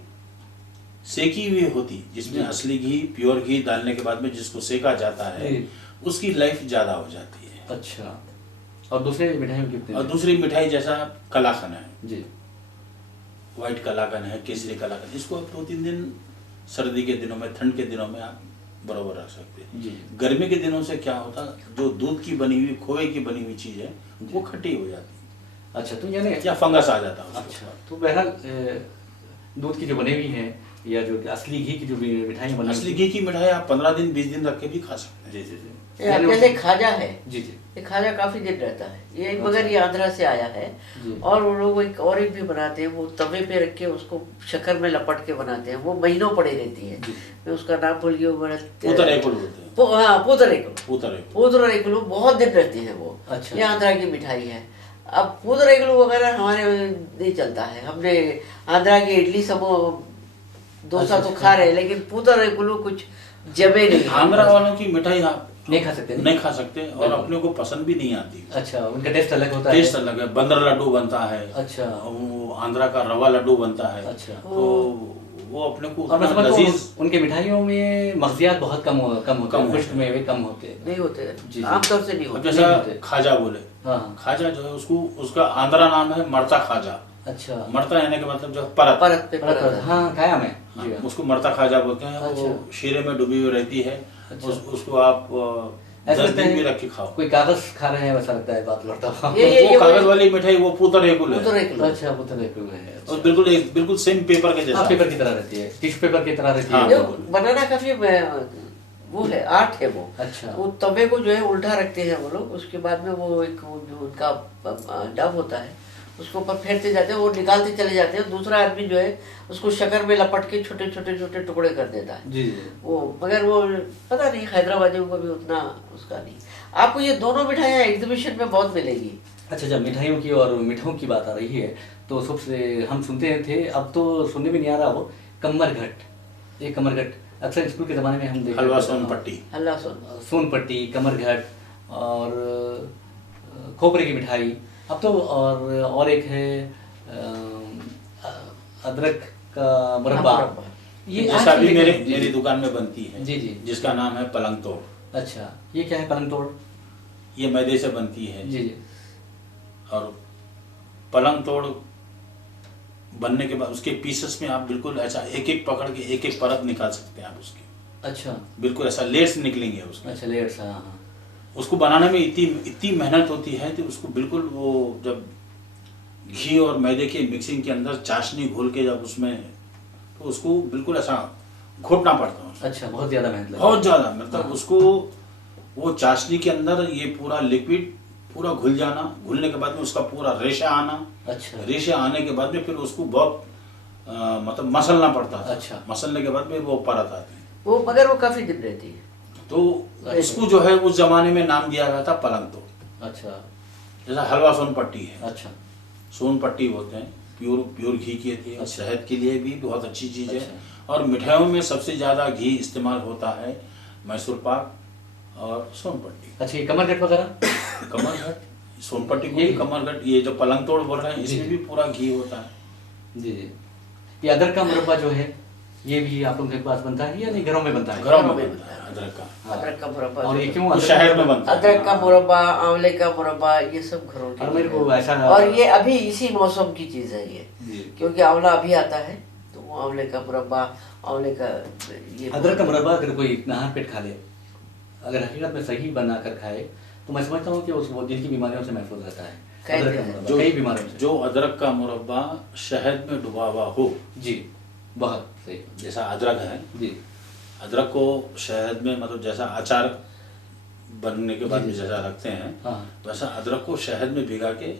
सेकी हुई होती, जिसमें जी। असली घी, प्योर घी डालने के बाद में जिसको सेका जाता है, जी। उसकी लाइफ ज्यादा हो जाती है। अच्छा, और दूसरे मिठाइयों की कितने? और दूसरी मिठाई जैसा कलाकंद है, जी व्हाइट कलाकंद है, केसरी कलाकंद, इसको आप 2-3 दिन सर्दी के दिनों में, ठंड के दिनों में आप बरोबर रख सकते हैं। जी। गर्मी के दिनों से क्या होता, जो दूध की बनी हुई, खोए की बनी हुई चीज है, वो खट्टी हो जाती अच्छा, तो यानी है या फंगस आ जाता है उसके अच्छा, ऊपर। तो बहरहाल दूध की जो बनी हुई है या जो असली घी की जो भी मिठाइयाँ बनी असली घी की मिठाई आप 15 दिन 20 दिन रख के भी खा सकते हैं। जी जी जी। ये अब जैसे खाजा है, जी जी ये खाजा काफी दिन रहता है ये, अच्छा। मगर ये आंध्रा से आया है। जी। और वो लोग एक और एक भी बनाते हैं, वो तवे पे रख के उसको शक्कर में लपट के बनाते हैं, वो महीनों पड़ी रहती है। जी। मैं उसका नाम भूल गया, वो बड़ा पूतरेकुल बोलते हैं। हाँ, पूतरेकुल। पूतरेकुल। पूतरेकुल बहुत दिन रहती है वो। अच्छा। ये आंध्रा की मिठाई है। अब पूतरेकुल वगैरह हमारे नहीं चलता है, हमने आंध्रा की इडली समो डोसा तो खा रहे हैं, लेकिन पूतरेकुल कुछ जमे नहीं। आंध्रा वालों की मिठाई आप नहीं खा सकते? नहीं खा सकते, और बिल्कुल। अपने को पसंद भी नहीं आती। अच्छा, उनका टेस्ट अलग होता है। टेस्ट अलग है। बंदर लड्डू बनता है, अच्छा। वो आंध्रा का रवा लड्डू बनता है। अच्छा। तो वो अपने को और मैं उतना समझता हूँ लजीज उनके मिठाइयों में मगजियात बहुत कम होते कम हैं, होते पुष्ट हैं। में वे कम होते हैं। नहीं होते, जी, जी। आमतौर से नहीं अब होते। जैसा नहीं होते। खाजा बोले, हाँ हाँ। खाजा जो है उसको, उसका आंध्रा नाम है मरता खाजा। अच्छा, मरता यानी कि मतलब जो परत, परत पे परत- परत। हाँ खाया मैं। हाँ, जी हाँ। उसको मरता खाजा बोलते हैं। अच्छा। वो शीरे में डूबी हुई रहती है। अच्छा। उसको आप ऐसा 10 लगता दिन है भी रख के खाओ। कोई कागज खा रहे हैं वैसा लगता है, बात लौटता हुआ। ये वो कागज वाली मिठाई वो पूतरेकुल है, पूतरेकुल। अच्छा, पूतरेकुल है। और बिल्कुल सेम पेपर के हाँ, जैसा। पेपर की तरह रहती है, टिश्यू पेपर की तरह रहती हाँ, है। जो बिल्कुल। बनाना काफी वो है, आर्ट है वो। अच्छा। वो तवे को जो है उल्टा रखते हैं वो लोग, उसके बाद में वो एक वो जो उनका डब होता है उसको ऊपर फेरते जाते हैं, वो निकालते चले जाते हैं। दूसरा आदमी जो है उसको शक्कर में लपट के छोटे छोटे छोटे टुकड़े कर देता है। जी जी। वो मगर वो पता नहीं, हैदराबादियों को भी उतना उसका नहीं। आपको ये दोनों मिठाइयाँ एग्जीबिशन में बहुत मिलेगी। अच्छा, जब मिठाइयों की और मिठाइयों की बात आ रही है, तो सबसे हम सुनते थे, अब तो सुनने में नहीं आ रहा वो कमरघट, ये कमरघट अक्सर स्कूल के ज़माने में हम देखते हलवा थे। सोनपट्टी। हल्ला सुन। सोनपट्टी, कमरघट और खोपरे की मिठाई। अब तो और एक है अदरक का मुरब्बा। मुरब्बा। ये जैसा आजकल भी देखें- जी, मेरी जी। दुकान में बनती है, जी, जी। जिसका नाम है पलंग तोड़। अच्छा, ये क्या है पलंग तोड़? ये मैदे से बनती है। जी जी। और पलंग तोड़ बनने के बाद उसके पीसेस में आप बिल्कुल ऐसा एक एक पकड़ के एक एक परत निकाल सकते हैं आप उसकी, अच्छा बिल्कुल ऐसा लेयर्स निकलेंगे उसके। अच्छा, लेयर्स, हाँ हाँ। उसको बनाने में इतनी मेहनत होती है कि उसको बिल्कुल वो जब घी और मैदे की मिक्सिंग के अंदर चाशनी घोल के जब उसमें, तो उसको बिल्कुल ऐसा घोटना पड़ता है उसको। अच्छा, बहुत ज़्यादा मेहनत लगती है। बहुत ज़्यादा, मतलब हाँ। उसको वो चाशनी के अंदर ये पूरा लिक्विड पूरा घुल जाना, घुलने के बाद में उसका पूरा रेशा आना, अच्छा रेशे आने के बाद में फिर उसको बहुत मतलब मसलना पड़ता है। अच्छा। मसलने के बाद में वो परत आती है। वो मगर वो काफी दिन रहती है। तो उसको जो है उस जमाने में नाम दिया गया था पलंग तोड़। अच्छा जैसा हलवा सोनपट्टी है, अच्छा सोनपट्टी बोलते हैं, प्योर घी की होती है। अच्छा। सेहत के लिए भी बहुत अच्छी चीज़ है। अच्छा। और मिठाइयों में सबसे ज़्यादा घी इस्तेमाल होता है मैसूर पाक और सोनपट्टी। अच्छा, ये कमरघट वगैरह? कमरघट, सोनपट्टी को ये भी कमरघट, ये जो पलंग तोड़ बोल रहे हैं जी, इसमें जी। भी पूरा घी होता है। जी जी। ये अदरक का मुरब्बा जो है, ये भी आप लोगों के पास बनता है या नहीं घरों में बनता है? घरों में बनता है अदरक का। हाँ। अदरक का मुरब्बा, और ये क्यों वो अदरक शहर का में मुरब्बा? बनता है। अदरक का मुरब्बा, आंवले का मुरब्बा, ये सब घरों के और मेरे लिए को है। ऐसा- और ये अभी इसी मौसम की चीज है ये, जी। क्योंकि आंवला अभी आता है, तो वो आंवले का मुरब्बा, आंवले का ये अदरक का मुरब्बा अगर कोई नहा पेट खा ले, अगर हकीकत में सही बना कर खाए, तो मैं समझता हूँ कि वो दिल की बीमारियों से महफूज रहता है। कई अदरक का भी- मुरब्बा कई बीमारियों से। जो अदरक का मुरब्बा शहद में डुबा हुआ हो, जी, बहुत सही। जैसा अदरक है, जी अदरक को शहद में मतलब जैसा अचार बनने के बाद जी, में जी। जैसा रखते हैं, हाँ। वैसा अदरक को शहद में भिगा के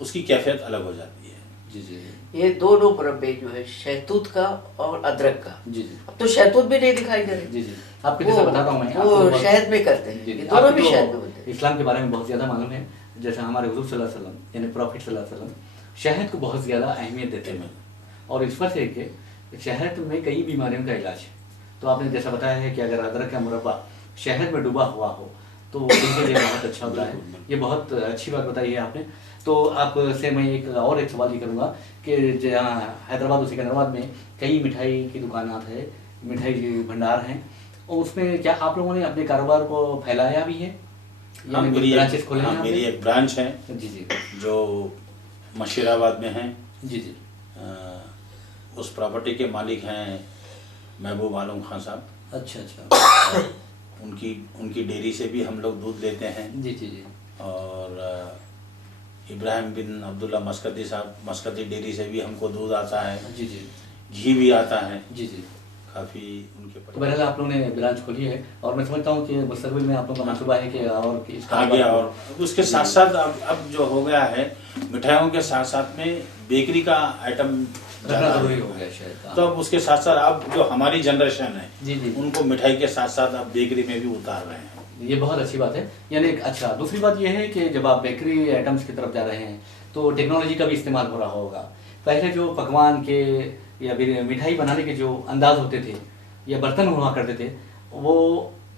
उसकी कैफियत अलग हो जाती है। जी जी ये दोनों मुरब्बे जो है, शहतूत का और अदरक का, जी जी अब तो शहतूत भी नहीं दिखाई दे रहे। जी जी। आपको जैसा बताता हूँ मैं, आपको वो बहुत- शहद में करते हैं, जी, ये जी। दोनों आपको भी तो शहद में बनते हैं। इस्लाम के बारे में बहुत ज़्यादा मालूम है। जैसे हमारे हुजूर सल्लल्लाहु अलैहि वसल्लम यानी प्रॉफिट सल्लल्लाहु अलैहि वसल्लम शहद को बहुत ज़्यादा अहमियत देते हैं, और इस वजह से कि शहद में कई बीमारियों का इलाज है। तो आपने जैसा बताया है कि अगर अदरक का मुरब्बा शहद में डूबा हुआ हो तो दिल के लिए बहुत अच्छा होता है। ये बहुत अच्छी बात बताई है आपने। तो आपसे मैं एक सवाल ये करूँगा कि जहाँ हैदराबाद और सिकंदराबाद में कई मिठाई की दुकानात है, मिठाई के भंडार हैं, और उसमें क्या आप लोगों ने अपने कारोबार को फैलाया भी है? हाँ, यानी ब्रांचेस खोले हैं मेरी आपने? एक ब्रांच है जी जी जो मशीराबाद में है। जी जी। उस प्रॉपर्टी के मालिक हैं महबूब आलम खान साहब। अच्छा अच्छा। उनकी डेयरी से भी हम लोग दूध लेते हैं। जी जी जी। और इब्राहिम बिन अब्दुल्ला मस्कती साहब, मस्कती डेयरी से भी हमको दूध आता है, जी जी घी भी आता है। जी जी। काफ़ी उनके तो बहरहाल आप लोगों ने ब्रांच खोली है, और मैं समझता हूँ कि मुस्तकबिल में आप लोगों का मंसूबा है कि और कि इसका आगे, और उसके साथ साथ अब जो हो गया है, मिठाइयों के साथ साथ में बेकरी का आइटम रखना ज़्यादा जरूरी है। हो गया शायद। हाँ। तो अब उसके साथ साथ अब जो हमारी जनरेशन है, जी जी। उनको मिठाई के साथ साथ अब बेकरी में भी उतार रहे हैं। ये बहुत अच्छी बात है। यानी अच्छा, दूसरी बात ये है कि जब आप बेकरी आइटम्स की तरफ जा रहे हैं तो टेक्नोलॉजी का भी इस्तेमाल हो रहा होगा। पहले जो पकवान के या फिर मिठाई बनाने के जो अंदाज होते थे या बर्तन हुआ करते थे, वो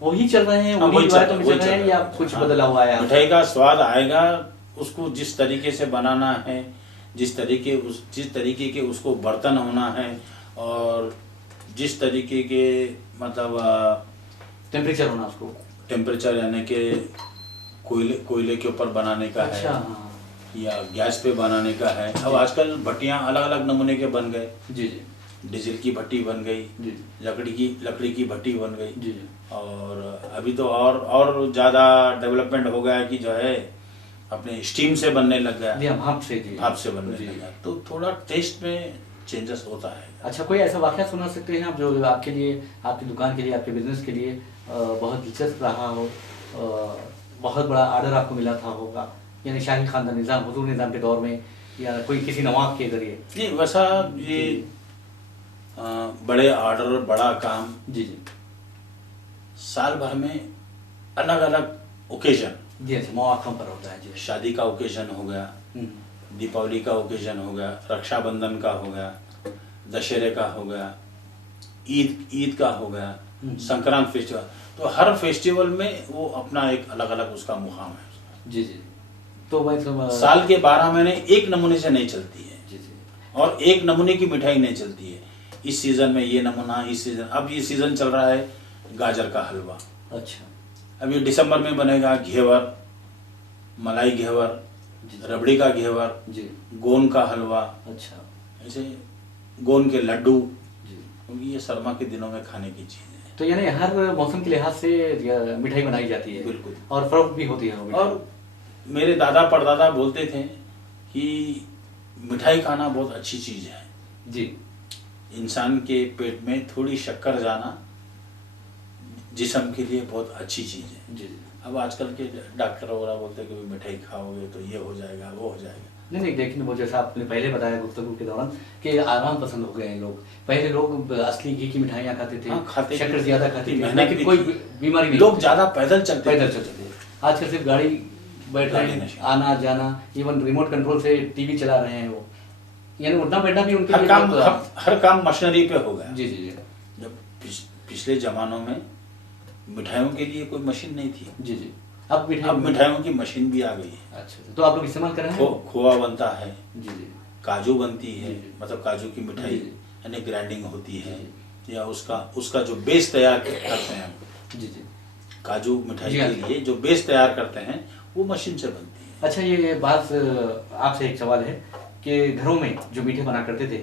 वही चल रहे हैं, हाँ, वही रिवायतों में वही चल रहे हैं, या कुछ हाँ। बदला हुआ है? मिठाई का स्वाद आएगा, उसको जिस तरीके से बनाना है, जिस तरीके के उसको बर्तन होना है, और जिस तरीके के मतलब टेम्परेचर होना उसको। टेम्परेचर यानी कि कोयले के ऊपर बनाने का अच्छा, है हाँ। या गैस पे बनाने का है। अब आजकल भट्टियाँ अलग अलग नमूने के बन गए। जी जी डीजल की भट्टी बन गई, जी लकड़ी की भट्टी बन गई। जी जी। और अभी तो और ज़्यादा डेवलपमेंट हो गया है कि जो है अपने स्टीम से बनने लग गया, जी हाँ, भाप से। जी भाप से बनने जी। लग गया, तो थोड़ा टेस्ट में चेंजेस होता है। अच्छा, कोई ऐसा वाक़या सुना सकते हैं आप जो आपके लिए, आपकी दुकान के लिए, आपके बिजनेस के लिए बहुत दिलचस्प रहा हो, बहुत बड़ा ऑर्डर आपको मिला था होगा, यानी शाही खानदान निज़ाम, हुजूर निज़ाम के दौर में, या कोई किसी नवाब के जरिए? नहीं, वैसा ये बड़े ऑर्डर, बड़ा काम जी जी साल भर में अलग अलग ओकेजन, जी। अच्छा, मौक़ों पर होता है जी। शादी का ओकेजन हो गया, हम्म, दीपावली का ओकेजन हो गया, रक्षाबंधन का हो गया, दशहरे का हो गया, ईद का हो गया, संक्रांत फेस्टिवल, तो हर फेस्टिवल में वो अपना एक अलग अलग उसका मुकाम है। जी जी। तो भाई साल के 12 महीने एक नमूने से नहीं चलती है। जी जी। और एक नमूने की मिठाई नहीं चलती है। इस सीजन में ये नमूना, इस सीजन, अब ये सीजन चल रहा है गाजर का हलवा। अच्छा। अब ये दिसंबर में बनेगा घेवर, मलाई घेवर, रबड़ी का घेवर जी। गोंद का हलवा, अच्छा। ऐसे गोंद के लड्डू, जी। क्योंकि ये सरमा के दिनों में खाने की चीज़ है। तो यानी हर मौसम के लिहाज से मिठाई बनाई जाती है। बिल्कुल। और फरोख्त भी होती है वो मिठाई। और मेरे दादा परदादा बोलते थे कि मिठाई खाना बहुत अच्छी चीज़ है। जी। इंसान के पेट में थोड़ी शक्कर जाना जिस्म के लिए बहुत अच्छी चीज़ है। जी। अब आजकल के डॉक्टर वगैरह बोलते हैं कि मिठाई खाओगे तो ये हो जाएगा, वो हो जाएगा। नहीं नहीं, लेकिन वो जैसा आपने पहले बताया गुफ्तगू के दौरान कि आराम पसंद हो गए हैं लोग। पहले लोग असली घी की मिठाइयाँ खाते थे, हाँ, खाते थे। शक्कर ज्यादा खाते थे, मेहनत लेकिन भी कोई थी। बीमारी नहीं लोग थी। ज़्यादा पैदल चलते पैदल चलते थे। आजकल सिर्फ गाड़ी बैठ रहे हैं, आना जाना, इवन रिमोट कंट्रोल से टीवी चला रहे हैं वो, यानी उठना बैठना भी उनके लिए हर काम मशीनरी पे हो गया। जी जी जी। जब पिछले जमानों में मिठाइयों के लिए कोई मशीन नहीं थी। जी जी। अब मिठाइयों की मशीन भी आ गई है। अच्छा, तो आप लोग इस्तेमाल कर रहे हैं? खोआ बनता है। जी जी। काजू बनती है, जी। मतलब काजू की मिठाई जी। यानी ग्राइंडिंग होती है, या उसका जो बेस तैयार करते हैं। जी जी। काजू मिठाई जी, के लिए जो बेस तैयार करते हैं वो मशीन से बनती है। अच्छा, ये बात आपसे एक सवाल है कि घरों में जो मीठे बना करते थे,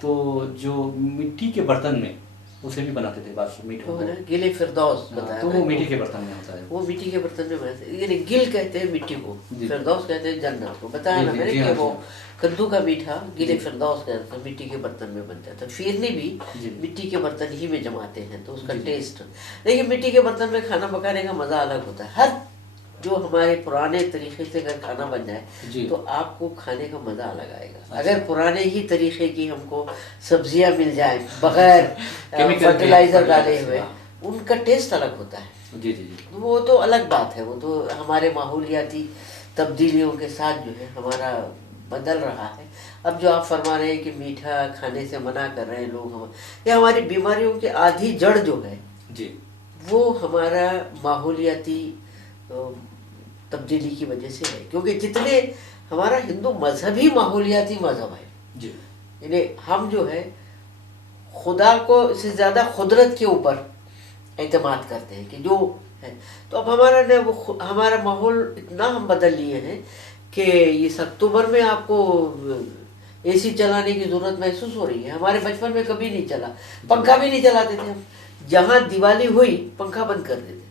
तो जो मिट्टी के बर्तन में उसे भी बनाते थे बात मीठे तो को। ना गिले फिरदौस बताया तो वो मैंने। मिट्टी के बर्तन में होता है। वो मिट्टी के बर्तन में बनाते हैं। यानी गिल कहते हैं मिट्टी को, जी। फिरदौस कहते हैं जन्नत को। बताया जी, ना जी, मैंने जी, कि हाँ, वो जी। कद्दू का मीठा गिले जी। फिरदौस कहते हैं, मिट्टी के बर्तन में बनता था। फिरनी भी जी। मिट्टी के बर्तन ही में जमाते हैं, तो उसका जी। टेस्ट। लेकिन मिट्टी के बर्तन में खाना पकाने का मजा अलग होता है। हर जो हमारे पुराने तरीके से अगर खाना बन जाए जी। तो आपको खाने का मजा अलग आएगा। अच्छा। अगर पुराने ही तरीके की हमको सब्जियां मिल जाए बगैर केमिकल फर्टिलाइजर के, डाले हुए, हाँ। उनका टेस्ट अलग होता है। जी जी जी। वो तो अलग बात है। वो तो हमारे माहौलियाती तब्दीलियों के साथ जो है हमारा बदल रहा है। अब जो आप फरमा रहे हैं कि मीठा खाने से मना कर रहे हैं लोग, हम ये हमारी बीमारियों की आधी जड़ जो है जी। वो हमारा माहौलियाती तब्दीली की वजह से है। क्योंकि जितने हमारा हिंदू मजहब ही माहौलियाती मजहब है। जी। यानी हम जो है खुदा को से ज़्यादा कुदरत के ऊपर एतमाद करते हैं कि जो है। तो अब हमारा ने वो हमारा माहौल इतना हम बदल लिए हैं कि इस अक्टूबर में आपको एसी चलाने की ज़रूरत महसूस हो रही है। हमारे बचपन में कभी नहीं चला, पंखा भी नहीं चलाते थे हम। जहाँ दिवाली हुई पंखा बंद कर देते।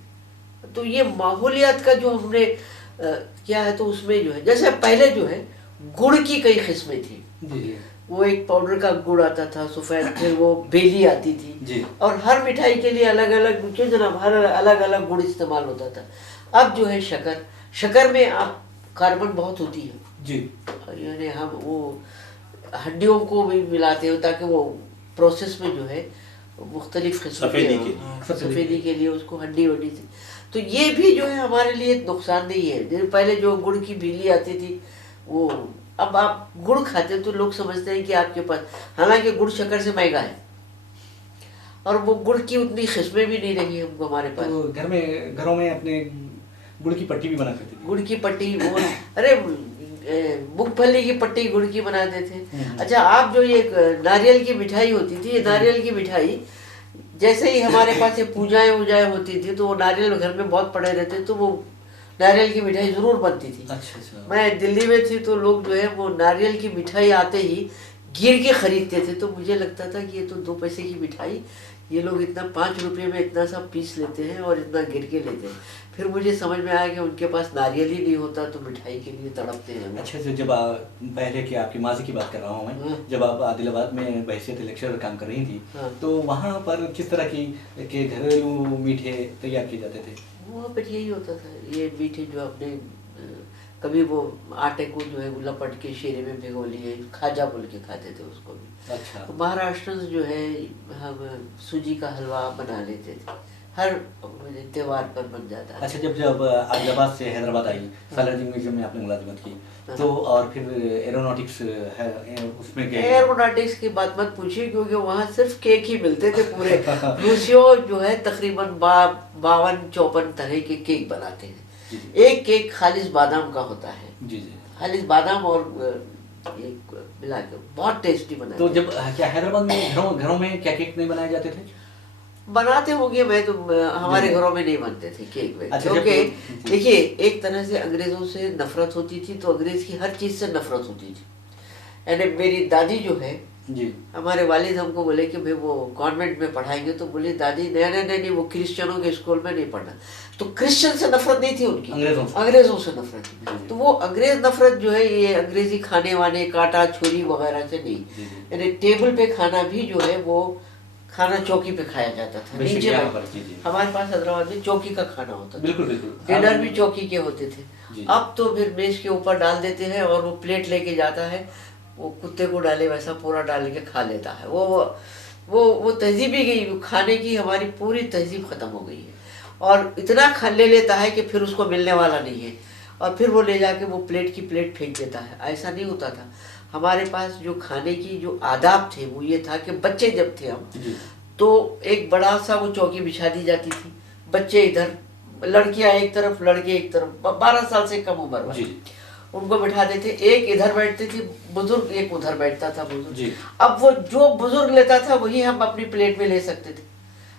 तो ये माहौलियात का जो हमने किया है, तो उसमें जो है जैसे पहले जो है गुड़ की कई किस्में थी। जी। वो एक पाउडर का गुड़ आता था सफ़ेद, फिर वो बेली आती थी जी। और हर मिठाई के लिए अलग अलग, क्यों जनाब, हर अलग अलग गुड़ इस्तेमाल होता था। अब जो है शक्कर में आप कार्बन बहुत होती है जी। यानी हम वो हड्डियों को भी मिलाते हो ताकि वो प्रोसेस में जो है मुख्तलिफ किस्म सफ़ेदी के लिए उसको हड्डी वड्डी से। तो ये भी जो है हमारे लिए नुकसानदेही है। जैसे पहले जो गुड़ की बेली आती थी, वो अब आप गुड़ खाते तो लोग समझते हैं कि आपके पास, हालांकि गुड़ शक्कर से महंगा है और वो गुड़ की उतनी किस्में भी नहीं रही हमको हमारे पास। तो घरों में अपने गुड़ की पट्टी भी बना करते थे। गुड़ की पट्टी वो अरे मूंगफली की पट्टी गुड़ की बनाते थे। अच्छा, आप जो ये नारियल की मिठाई होती थी, ये नारियल की मिठाई जैसे ही हमारे पास ये पूजाएं वूजाएं होती थी तो वो नारियल घर में बहुत पड़े रहते, तो वो नारियल की मिठाई जरूर बनती थी। अच्छा। मैं दिल्ली में थी तो लोग जो है वो नारियल की मिठाई आते ही गिर के खरीदते थे। तो मुझे लगता था कि ये तो 2 पैसे की मिठाई, ये लोग इतना 5 रुपये में इतना सा पीस लेते हैं और इतना गिर के लेते हैं। फिर मुझे समझ में आया कि उनके पास नारियल ही नहीं होता तो मिठाई के लिए तड़पते हैं। अच्छा, तो जब पहले की आपकी माजी की बात कर रहा हूँ मैं, जब आप आदिलाबाद में बहसियत लेक्चरर काम कर रही थी, तो वहाँ पर किस तरह के घरेलू मीठे तैयार किए जाते थे? वहाँ पर यही होता था, ये मीठे जो अपने कभी वो आटे को जो है लपट के शीरे में भिगो लिए, खाजा बोल के खाते थे उसको भी। अच्छा। तो महाराष्ट्र जो है हम सूजी का हलवा बना लेते थे, हर त्योहार पर बन जाता है। अच्छा, जब आदिलाबाद से हैदराबाद आई, सालारजंग म्यूजियम में आपने मुलाजिमत की, तो और फिर एरोनॉटिक्स है उसमें गए? एरोनॉटिक्स की बात मत पूछिए, क्योंकि वहाँ सिर्फ केक ही मिलते थे पूरे। रूसियों जो है तकरीबन 52-54 तरह के केक बनाते हैं। एक केक खालिस बादाम का होता है, जी जी, खालिस बादाम और एक मिला के बहुत टेस्टी बनाते तो जब क्या हैदराबाद में घरों में क्या केक नहीं बनाए जाते थे? बनाते होंगे, मैं तो हमारे घरों में नहीं बनते थे केक वेक। अच्छा, क्योंकि देखिए, एक तरह से अंग्रेजों से नफरत होती थी, तो अंग्रेज की हर चीज से नफरत होती थी। यानी मेरी दादी जो है, जी, हमारे वालिद हमको बोले कि भाई वो कॉन्वेंट में पढ़ाएंगे, तो बोली दादी नहीं, वो क्रिश्चियनों के स्कूल में नहीं पढ़ना। तो क्रिश्चियन से नफरत नहीं थी उनकी, अंग्रेजों से नफरत थी। तो वो अंग्रेज नफरत जो है, ये अंग्रेजी खाने वाने, कांटा छुरी वगैरह से नहीं। यानी टेबल पे खाना भी जो है वो खाना चौकी पे खाया जाता था, नीचे हमारे पास हैदराबाद में चौकी का खाना होता था। बिल्कुल बिल्कुल, डिनर भी चौकी के होते थे। अब तो फिर मेज के ऊपर डाल देते हैं और वो प्लेट लेके जाता है, वो कुत्ते को डाले वैसा पूरा डाल के खा लेता है। वो तहजीब ही गई, खाने की हमारी पूरी तहजीब खत्म हो गई है। और इतना खा ले लेता है कि फिर उसको मिलने वाला नहीं है, और फिर वो ले जाके वो प्लेट की प्लेट फेंक देता है। ऐसा नहीं होता था। हमारे पास जो खाने की जो आदाब थे वो ये था कि बच्चे जब थे हम, तो एक बड़ा सा वो चौकी बिछा दी जाती थी, बच्चे इधर, लड़कियां एक तरफ, लड़के एक तरफ, 12 साल से कम उम्र वाले उनको बैठा देते। एक इधर बैठते थे बुजुर्ग, एक उधर बैठता था बुजुर्ग। अब वो जो बुजुर्ग लेता था वही हम अपनी प्लेट में ले सकते थे।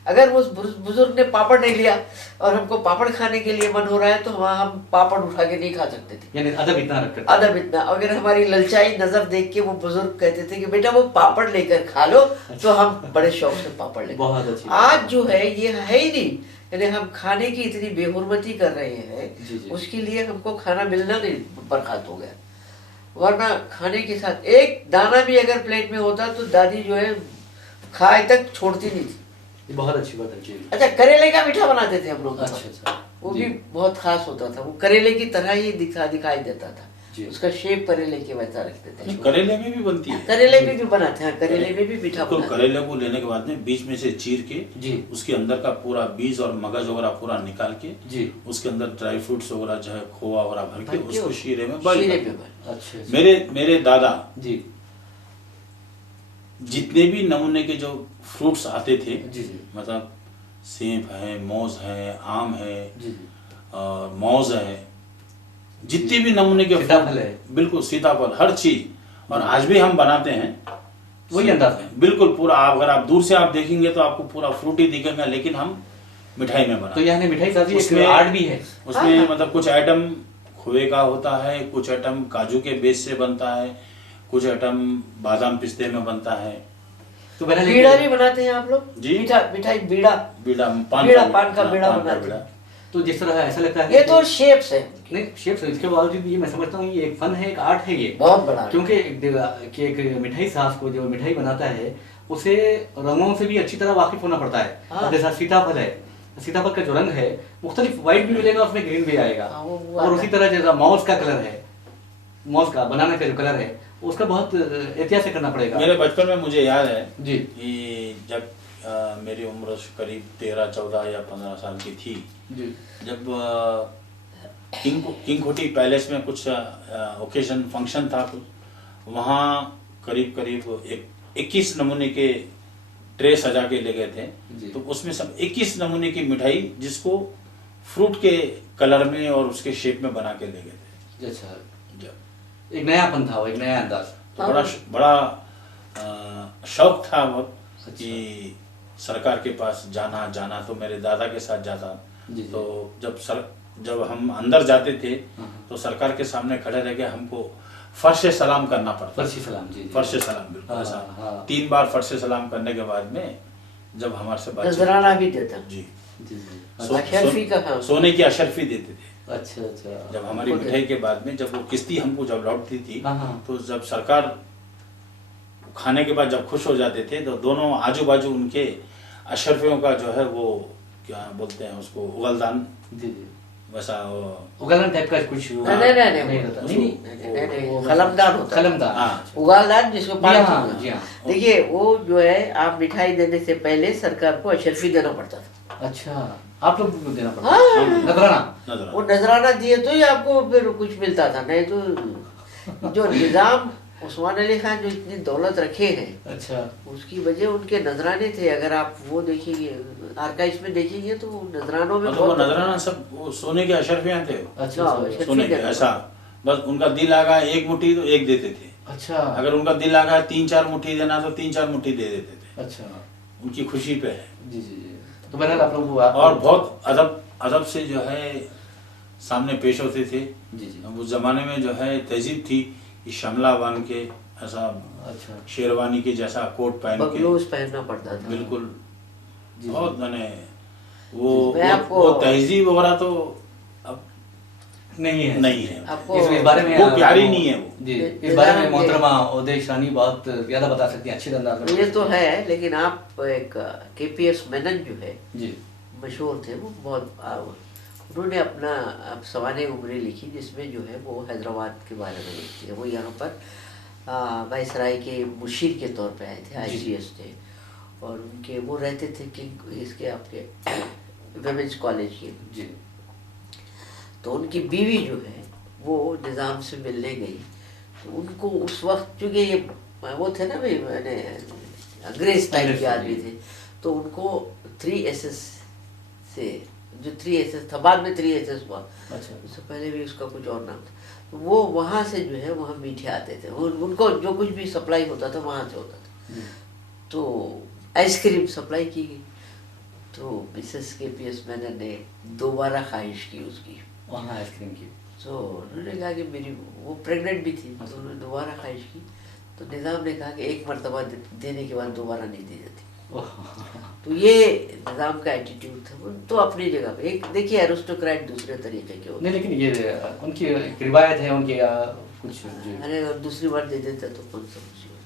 अगर उस बुजुर्ग ने पापड़ नहीं लिया और हमको पापड़ खाने के लिए मन हो रहा है, तो वहाँ हम पापड़ उठा के नहीं खा सकते थे। यानी अदब इतना रखते थे। अदब इतना। अगर हमारी ललचाई नजर देख के वो बुजुर्ग कहते थे कि बेटा वो पापड़ लेकर खा लो, तो हम बड़े शौक से पापड़ लेते। बहुत अच्छी। आज जो है ये है ही नहीं। यानी हम खाने की इतनी बेहुरमती कर रहे हैं, उसके लिए हमको खाना मिलना नहीं बर्खास्त हो गया। वरना खाने के साथ एक दाना भी अगर प्लेट में होता तो दादी जो है खाए तक छोड़ती नहीं थी। बहुत अच्छी बात है जी। अच्छा, करेले का मीठा बनाते थे हम लोग। अच्छा, वो भी बहुत खास होता था। वो करेले की तरह ही दिखाई देता था, उसका शेप करेले के वैसा रखते थे। करेले में भी बनती है, करेले में भी बनाते हैं, करेले में भी मीठा तो करेले को लेने के बाद में बीच में से चीर के उसके अंदर का पूरा बीज और मगज वगैरह पूरा निकाल के उसके अंदर ड्राई फ्रूट्स वगैरह जो है खोआ वगैरह भर के उसको शीरे में अच्छा। मेरे दादा जी जितने भी नमूने के जो फ्रूट्स आते थे, मतलब सेब है, मौज है, आम है, और मौज है, जितने भी नमूने के फल है, बिल्कुल सीताफल, हर चीज। और आज भी हम बनाते हैं वही अंदाज है, बिल्कुल पूरा। अगर आप दूर से आप देखेंगे तो आपको पूरा फ्रूट ही दिखेगा, लेकिन हम मिठाई में बनाते। तो यानी मिठाई साथ में आर्ट भी है उसमें। मतलब कुछ आइटम खोए का होता है, कुछ आइटम काजू के बेस से बनता है, कुछ आइटम बादाम पिस्ते में बनता है। तो बीड़ा भी बनाते हैं आप लोग जी? मिठाई बीड़ा पान का बीड़ा बनाते हैं। तो जिस तरह ऐसा लगता है ये तो शेप्स है, नहीं शेप्स है, इसके बावजूद ये मैं समझता हूँ ये एक फन है, एक आर्ट है, ये बहुत बड़ा। क्योंकि एक मिठाई सास को जो मिठाई बनाता है उसे रंगों से भी अच्छी तरह वाकिफ होना पड़ता है। जैसा सीताफल है, सीताफल का जो रंग है मुख्तलिफ, व्हाइट भी मिलेगा उसमें, ग्रीन भी आएगा। और उसी तरह जैसा मौज का कलर है, मौज का बनाना का जो कलर है उसका बहुत एहतियात से करना पड़ेगा। मेरे बचपन में मुझे याद है जी कि जब मेरी उम्र करीब 13, 14 या 15 साल की थी जी, जब किंग कोठी पैलेस में कुछ ओकेजन फंक्शन था कुछ, वहाँ करीब 21 नमूने के ट्रे सजा के ले गए थे। तो उसमें सब 21 नमूने की मिठाई जिसको फ्रूट के कलर में और उसके शेप में बना के ले गए थे। अच्छा, एक नयापन था, एक नया अंदाज। तो बड़ा शौक था वक्त कि सरकार के पास जाना। तो मेरे दादा के साथ जाता। तो जब हम अंदर जाते थे तो सरकार के सामने खड़े रह के हमको फर्श सलाम करना पड़ता। फर्श सलाम बिल्कुल ऐसा 3 बार फर्श सलाम करने के बाद में जब हमारे से नजराना भी देता जी, अशरफी का सोने की अशरफी देते थे। अच्छा। जब हमारी मिठाई के बाद में जब वो किस्ती हमको जब लौटती थी, तो जब सरकार खाने के बाद जब खुश हो जाते थे तो दोनों आजू बाजू उनके अशरफियों का जो है वो क्या बोलते हैं उसको, उगलदान वैसा उगलदान टाइप का कुछ कलमदान होता है। उगलदान जिसको देखिए, वो जो है आप मिठाई देने से पहले सरकार को अशरफी देना पड़ता था। अच्छा, आप लोग को देना पड़ता हाँ। है नजराना? नजर वो नजराना दिए तो ही आपको फिर कुछ मिलता था, नहीं तो जो निजाम उस्मान अली खान जो इतनी दौलत रखे हैं अच्छा उसकी वजह उनके नजराने थे। अगर आप वो देखेंगे आर्काइव्स में देखेंगे तो वो नजरानों में मतलब वो नजराना सब वो सोने के अशरफियाँ थे वो। अच्छा हाँ, अच्छा सोने के ऐसा, बस उनका दिल आ गया एक मुट्ठी तो एक देते थे, अच्छा अगर उनका दिल आ गया 3-4 मुट्ठी देना तो 3-4 मुट्ठी दे देते थे, अच्छा, उनकी खुशी पे है। जी जी जी। तो बहरहाल आप लोग और बहुत अदब अदब से जो है सामने पेश होते थे। जी जी उस जमाने में जो है तहजीब थी कि शमला बांध के ऐसा अच्छा शेरवानी के जैसा कोट पहन के, बगलोस पहनना पड़ता था। बिल्कुल जी, बहुत मैंने वो मैं आपको- वो तहजीब वगैरह तो अब नहीं है नहीं है, आपको इस बारे में वो प्यारी नहीं है वो। जी, इस निजाम बारे में के- मोहतरमा उदेश रानी बहुत ज्यादा बता सकती हैं, अच्छे अंदाज में ये बता तो सकती हैं। है, लेकिन आप एक केपीएस मेनन जो है जी मशहूर थे, वो बहुत उन्होंने अपना सवाने उम्रें लिखी जिसमें जो है वो हैदराबाद के बारे में लिखती है। वो यहाँ पर वायसराय के मुशीर के तौर पे आए थे, आईसीएस थे, और उनके वो रहते थे कि इसके आपके विमेंस कॉलेज के। जी तो उनकी बीवी जो है वो निज़ाम से मिलने गई, तो उनको उस वक्त चूँकि ये वो थे ना भाई, मैंने अंग्रेज टाइप के आदमी थे, तो उनको 3SS से, जो 3SS था बाद में 3SS हुआ, अच्छा उससे पहले भी उसका कुछ और नाम था, तो वो वहाँ से जो है वहाँ मीठे आते थे, उनको जो कुछ भी सप्लाई होता था वहाँ से होता था। जी तो आइसक्रीम सप्लाई की गई, तो मिसेस केपीएस मैंने ने दोबारा ख्वाहिश की उसकी, वहाँ आइसक्रीम की तो उन्होंने कहा कि मेरी वो प्रेग्नेंट भी थी, तो उन्होंने दोबारा ख्वाहिश की, तो निज़ाम ने कहा कि एक मरतबा देने के बाद दोबारा नहीं दी जाती। तो ये निज़ाम का एटीट्यूड था। वो तो अपनी जगह पे एक देखिए एरिस्टोक्रेट दूसरे तरीके के होते नहीं, लेकिन ये उनकी एक रिवायत है उनकी कुछ जी हैं। अरे अगर दूसरी बार दे देते तो कौन सा मुसीबत।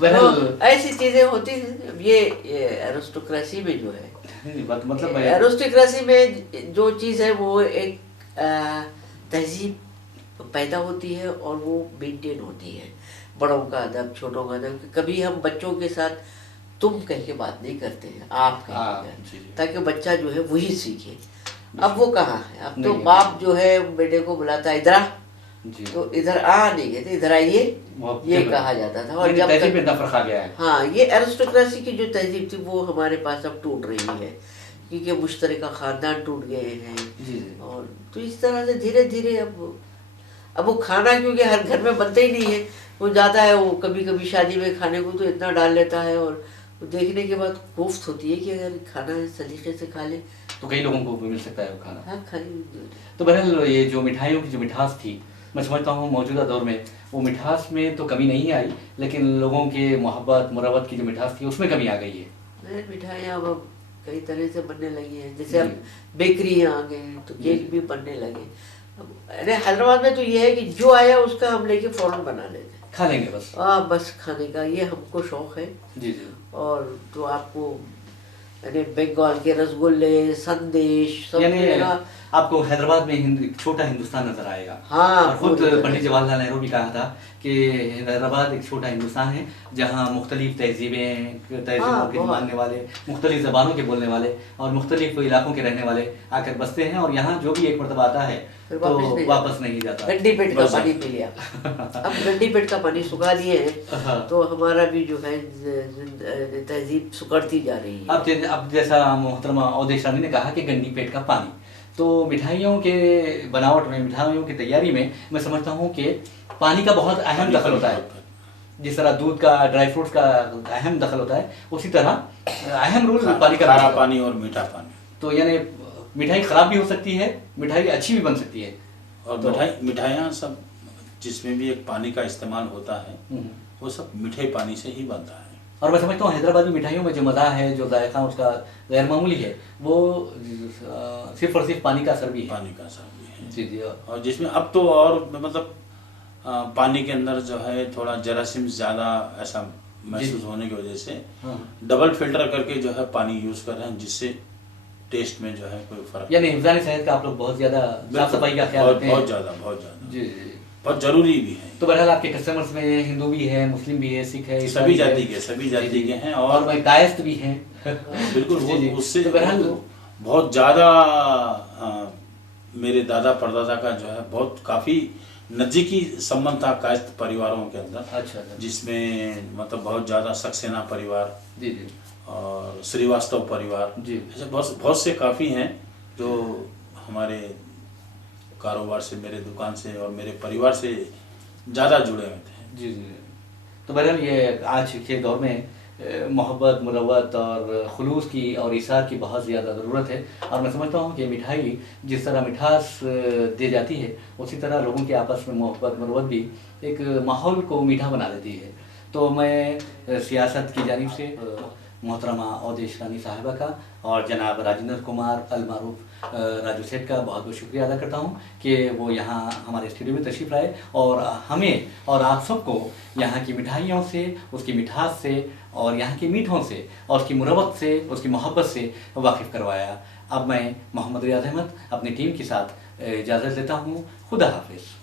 बहरहाल तो ऐसी चीज़ें होती हैं। अब ये एरिस्टोक्रेसी में जो है, मतलब एरिस्टोक्रेसी में जो चीज़ है वो एक तहजीब पैदा होती है और वो मेंटेन होती है। बड़ों का अदब, छोटों का अदब, कभी हम बच्चों के साथ तुम कह के बात नहीं करते हैं, आप कह हाँ, के जी, जी। ताकि बच्चा जो है वही सीखे। अब वो कहाँ है, अब तो नहीं, बाप जो है बेटे को बुलाता है इधर आ, जी तो इधर आ नहीं कहते, इधर आइए, ये कहा जाता था। और जब तहजीब तक में इतना फर्क आ गया है। हाँ, ये एरिस्टोक्रेसी की जो तहजीब थी वो हमारे पास अब टूट रही है, क्योंकि मुश्तरका ख़ानदान टूट गए हैं। जी जी और तो इस तरह से धीरे धीरे अब वो खाना क्योंकि हर घर में बनता ही नहीं है, वो जाता है, वो कभी कभी शादी में खाने को तो इतना डाल लेता है, और वो देखने के बाद कोफ्त होती है कि अगर खाना सलीके से खा ले तो कई लोगों को भी मिल सकता है वो खाना। हाँ खाली। तो बहरहाल ये जो मिठाइयों की जो मिठास थी, मैं समझता हूँ मौजूदा दौर में वो मिठास में तो कमी नहीं आई, लेकिन लोगों के मोहब्बत मुरवत की जो मिठास थी उसमें कमी आ गई है। मिठाइयाँ अब कई तरह से बनने लगी हैं, जैसे अब बेकरियाँ आ गई तो केक भी बनने लगे। अब अरे हैदराबाद में तो ये है कि जो आया उसका हम लेके फ़ौरन बना लेते हैं, खा लेंगे बस। बस खाने का ये हमको शौक़ है। जी जी और तो आपको यानी बंगाल के रसगुल्ले, संदेश सब यानी मिलेगा। आपको हैदराबाद में एक छोटा हिंदुस्तान नजर आएगा। हाँ, और खुद पूरी तरह पंडित से। जवाहरलाल नेहरू भी कहा था कि हैदराबाद एक छोटा हिंदुस्तान है जहाँ मुख्तलिफ तहजीबों हाँ, के बहुत। मानने वाले, मुख्तलिफ ज़बानों के बोलने वाले और मुख्तलिफ इलाकों के रहने वाले आकर बसते हैं, और यहाँ जो भी एक मरतबा आता है फिर तो वापस नहीं जाता। गड्डी पेट का बस। पानी पी लिया। अब गड्डी पेट का पानी सुखा दिए हैं, हाँ। तो हमारा भी जो है तहजीब सुकड़ती जा रही है। अब जैसा मोहतरमा उदेश रानी ने कहा कि गंदी पेट का पानी, तो मिठाइयों के बनावट में, मिठाइयों की तैयारी में मैं समझता हूँ कि पानी का बहुत अहम दखल होता है। जिस तरह दूध का, ड्राई फ्रूट्स का अहम दखल होता है, उसी तरह अहम रोल पानी का खारा होता है। पानी और मीठा पानी। तो यानी मिठाई खराब भी हो सकती है, मिठाई अच्छी भी बन सकती है। और तो- मिठाइयाँ सब जिसमें भी एक पानी का इस्तेमाल होता है हम्म। वो सब मीठे पानी से ही बनता है। और मैं समझता हूँ हैदराबादी मिठाइयों में जो मज़ा है, जो जायका उसका गैर मामूली है, वो सिर्फ और सिर्फ पानी का असर भी है। पानी का असर भी है। जी जी और जिसमें अब तो और मतलब पानी के अंदर जो है थोड़ा जरासीम ज़्यादा ऐसा महसूस होने की वजह से हाँ। डबल फिल्टर करके जो है पानी यूज़ कर रहे हैं, जिससे टेस्ट में जो है कोई फर्क यानी हिफ्ज़ान सेहत का आप लोग बहुत ज़्यादा साफ सफाई का ख्याल बहुत रखते हैं। बहुत ज़्यादा बहुत ज़्यादा। जी जी। बहुत जरूरी भी है। तो बहरहाल आपके कस्टमर्स में हिंदू भी है, मुस्लिम भी है, सिख है, ईसाई सभी भी है। जाति के, सभी जाति जी, के हैं और मैं कायस्थ भी हैं। बिल्कुल जी, जी। उससे तो बहरहाल बहुत ज़्यादा मेरे दादा परदादा का जो है बहुत काफ़ी नज़दीकी संबंध था कायस्थ परिवारों के अंदर, अच्छा अच्छा। जिसमें मतलब बहुत ज़्यादा सक्सेना परिवार जी जी और श्रीवास्तव परिवार, जी। ऐसे बहुत बहुत से काफ़ी हैं जो हमारे कारोबार से, मेरे दुकान से और मेरे परिवार से ज़्यादा जुड़े हुए थे। जी जी। तो बहरहाल ये आज के दौर में मोहब्बत, मुरव्वत और खुलूस की और इसार की बहुत ज़्यादा ज़रूरत है। और मैं समझता हूँ कि मिठाई जिस तरह मिठास दे जाती है, उसी तरह लोगों के आपस में मोहब्बत, मुरव्वत भी एक माहौल को मीठा बना देती है। तो मैं सियासत की जानिब से मोहतरमा औदेश रानी साहिबा का और जनाब राजेंद्र कुमार अल मारूफ राजू सेठ का बहुत बहुत शुक्रिया अदा करता हूँ कि वो यहाँ हमारे स्टूडियो में तशरीफ़ लाए और हमें और आप सबको यहाँ की मिठाइयों से, उसकी मिठास से और यहाँ के मीठों से और उसकी मुरव्वत से, उसकी मोहब्बत से वाकिफ़ करवाया। अब मैं मोहम्मद रियाज अहमद अपनी टीम के साथ इजाज़त लेता हूँ। खुदा हाफिज़।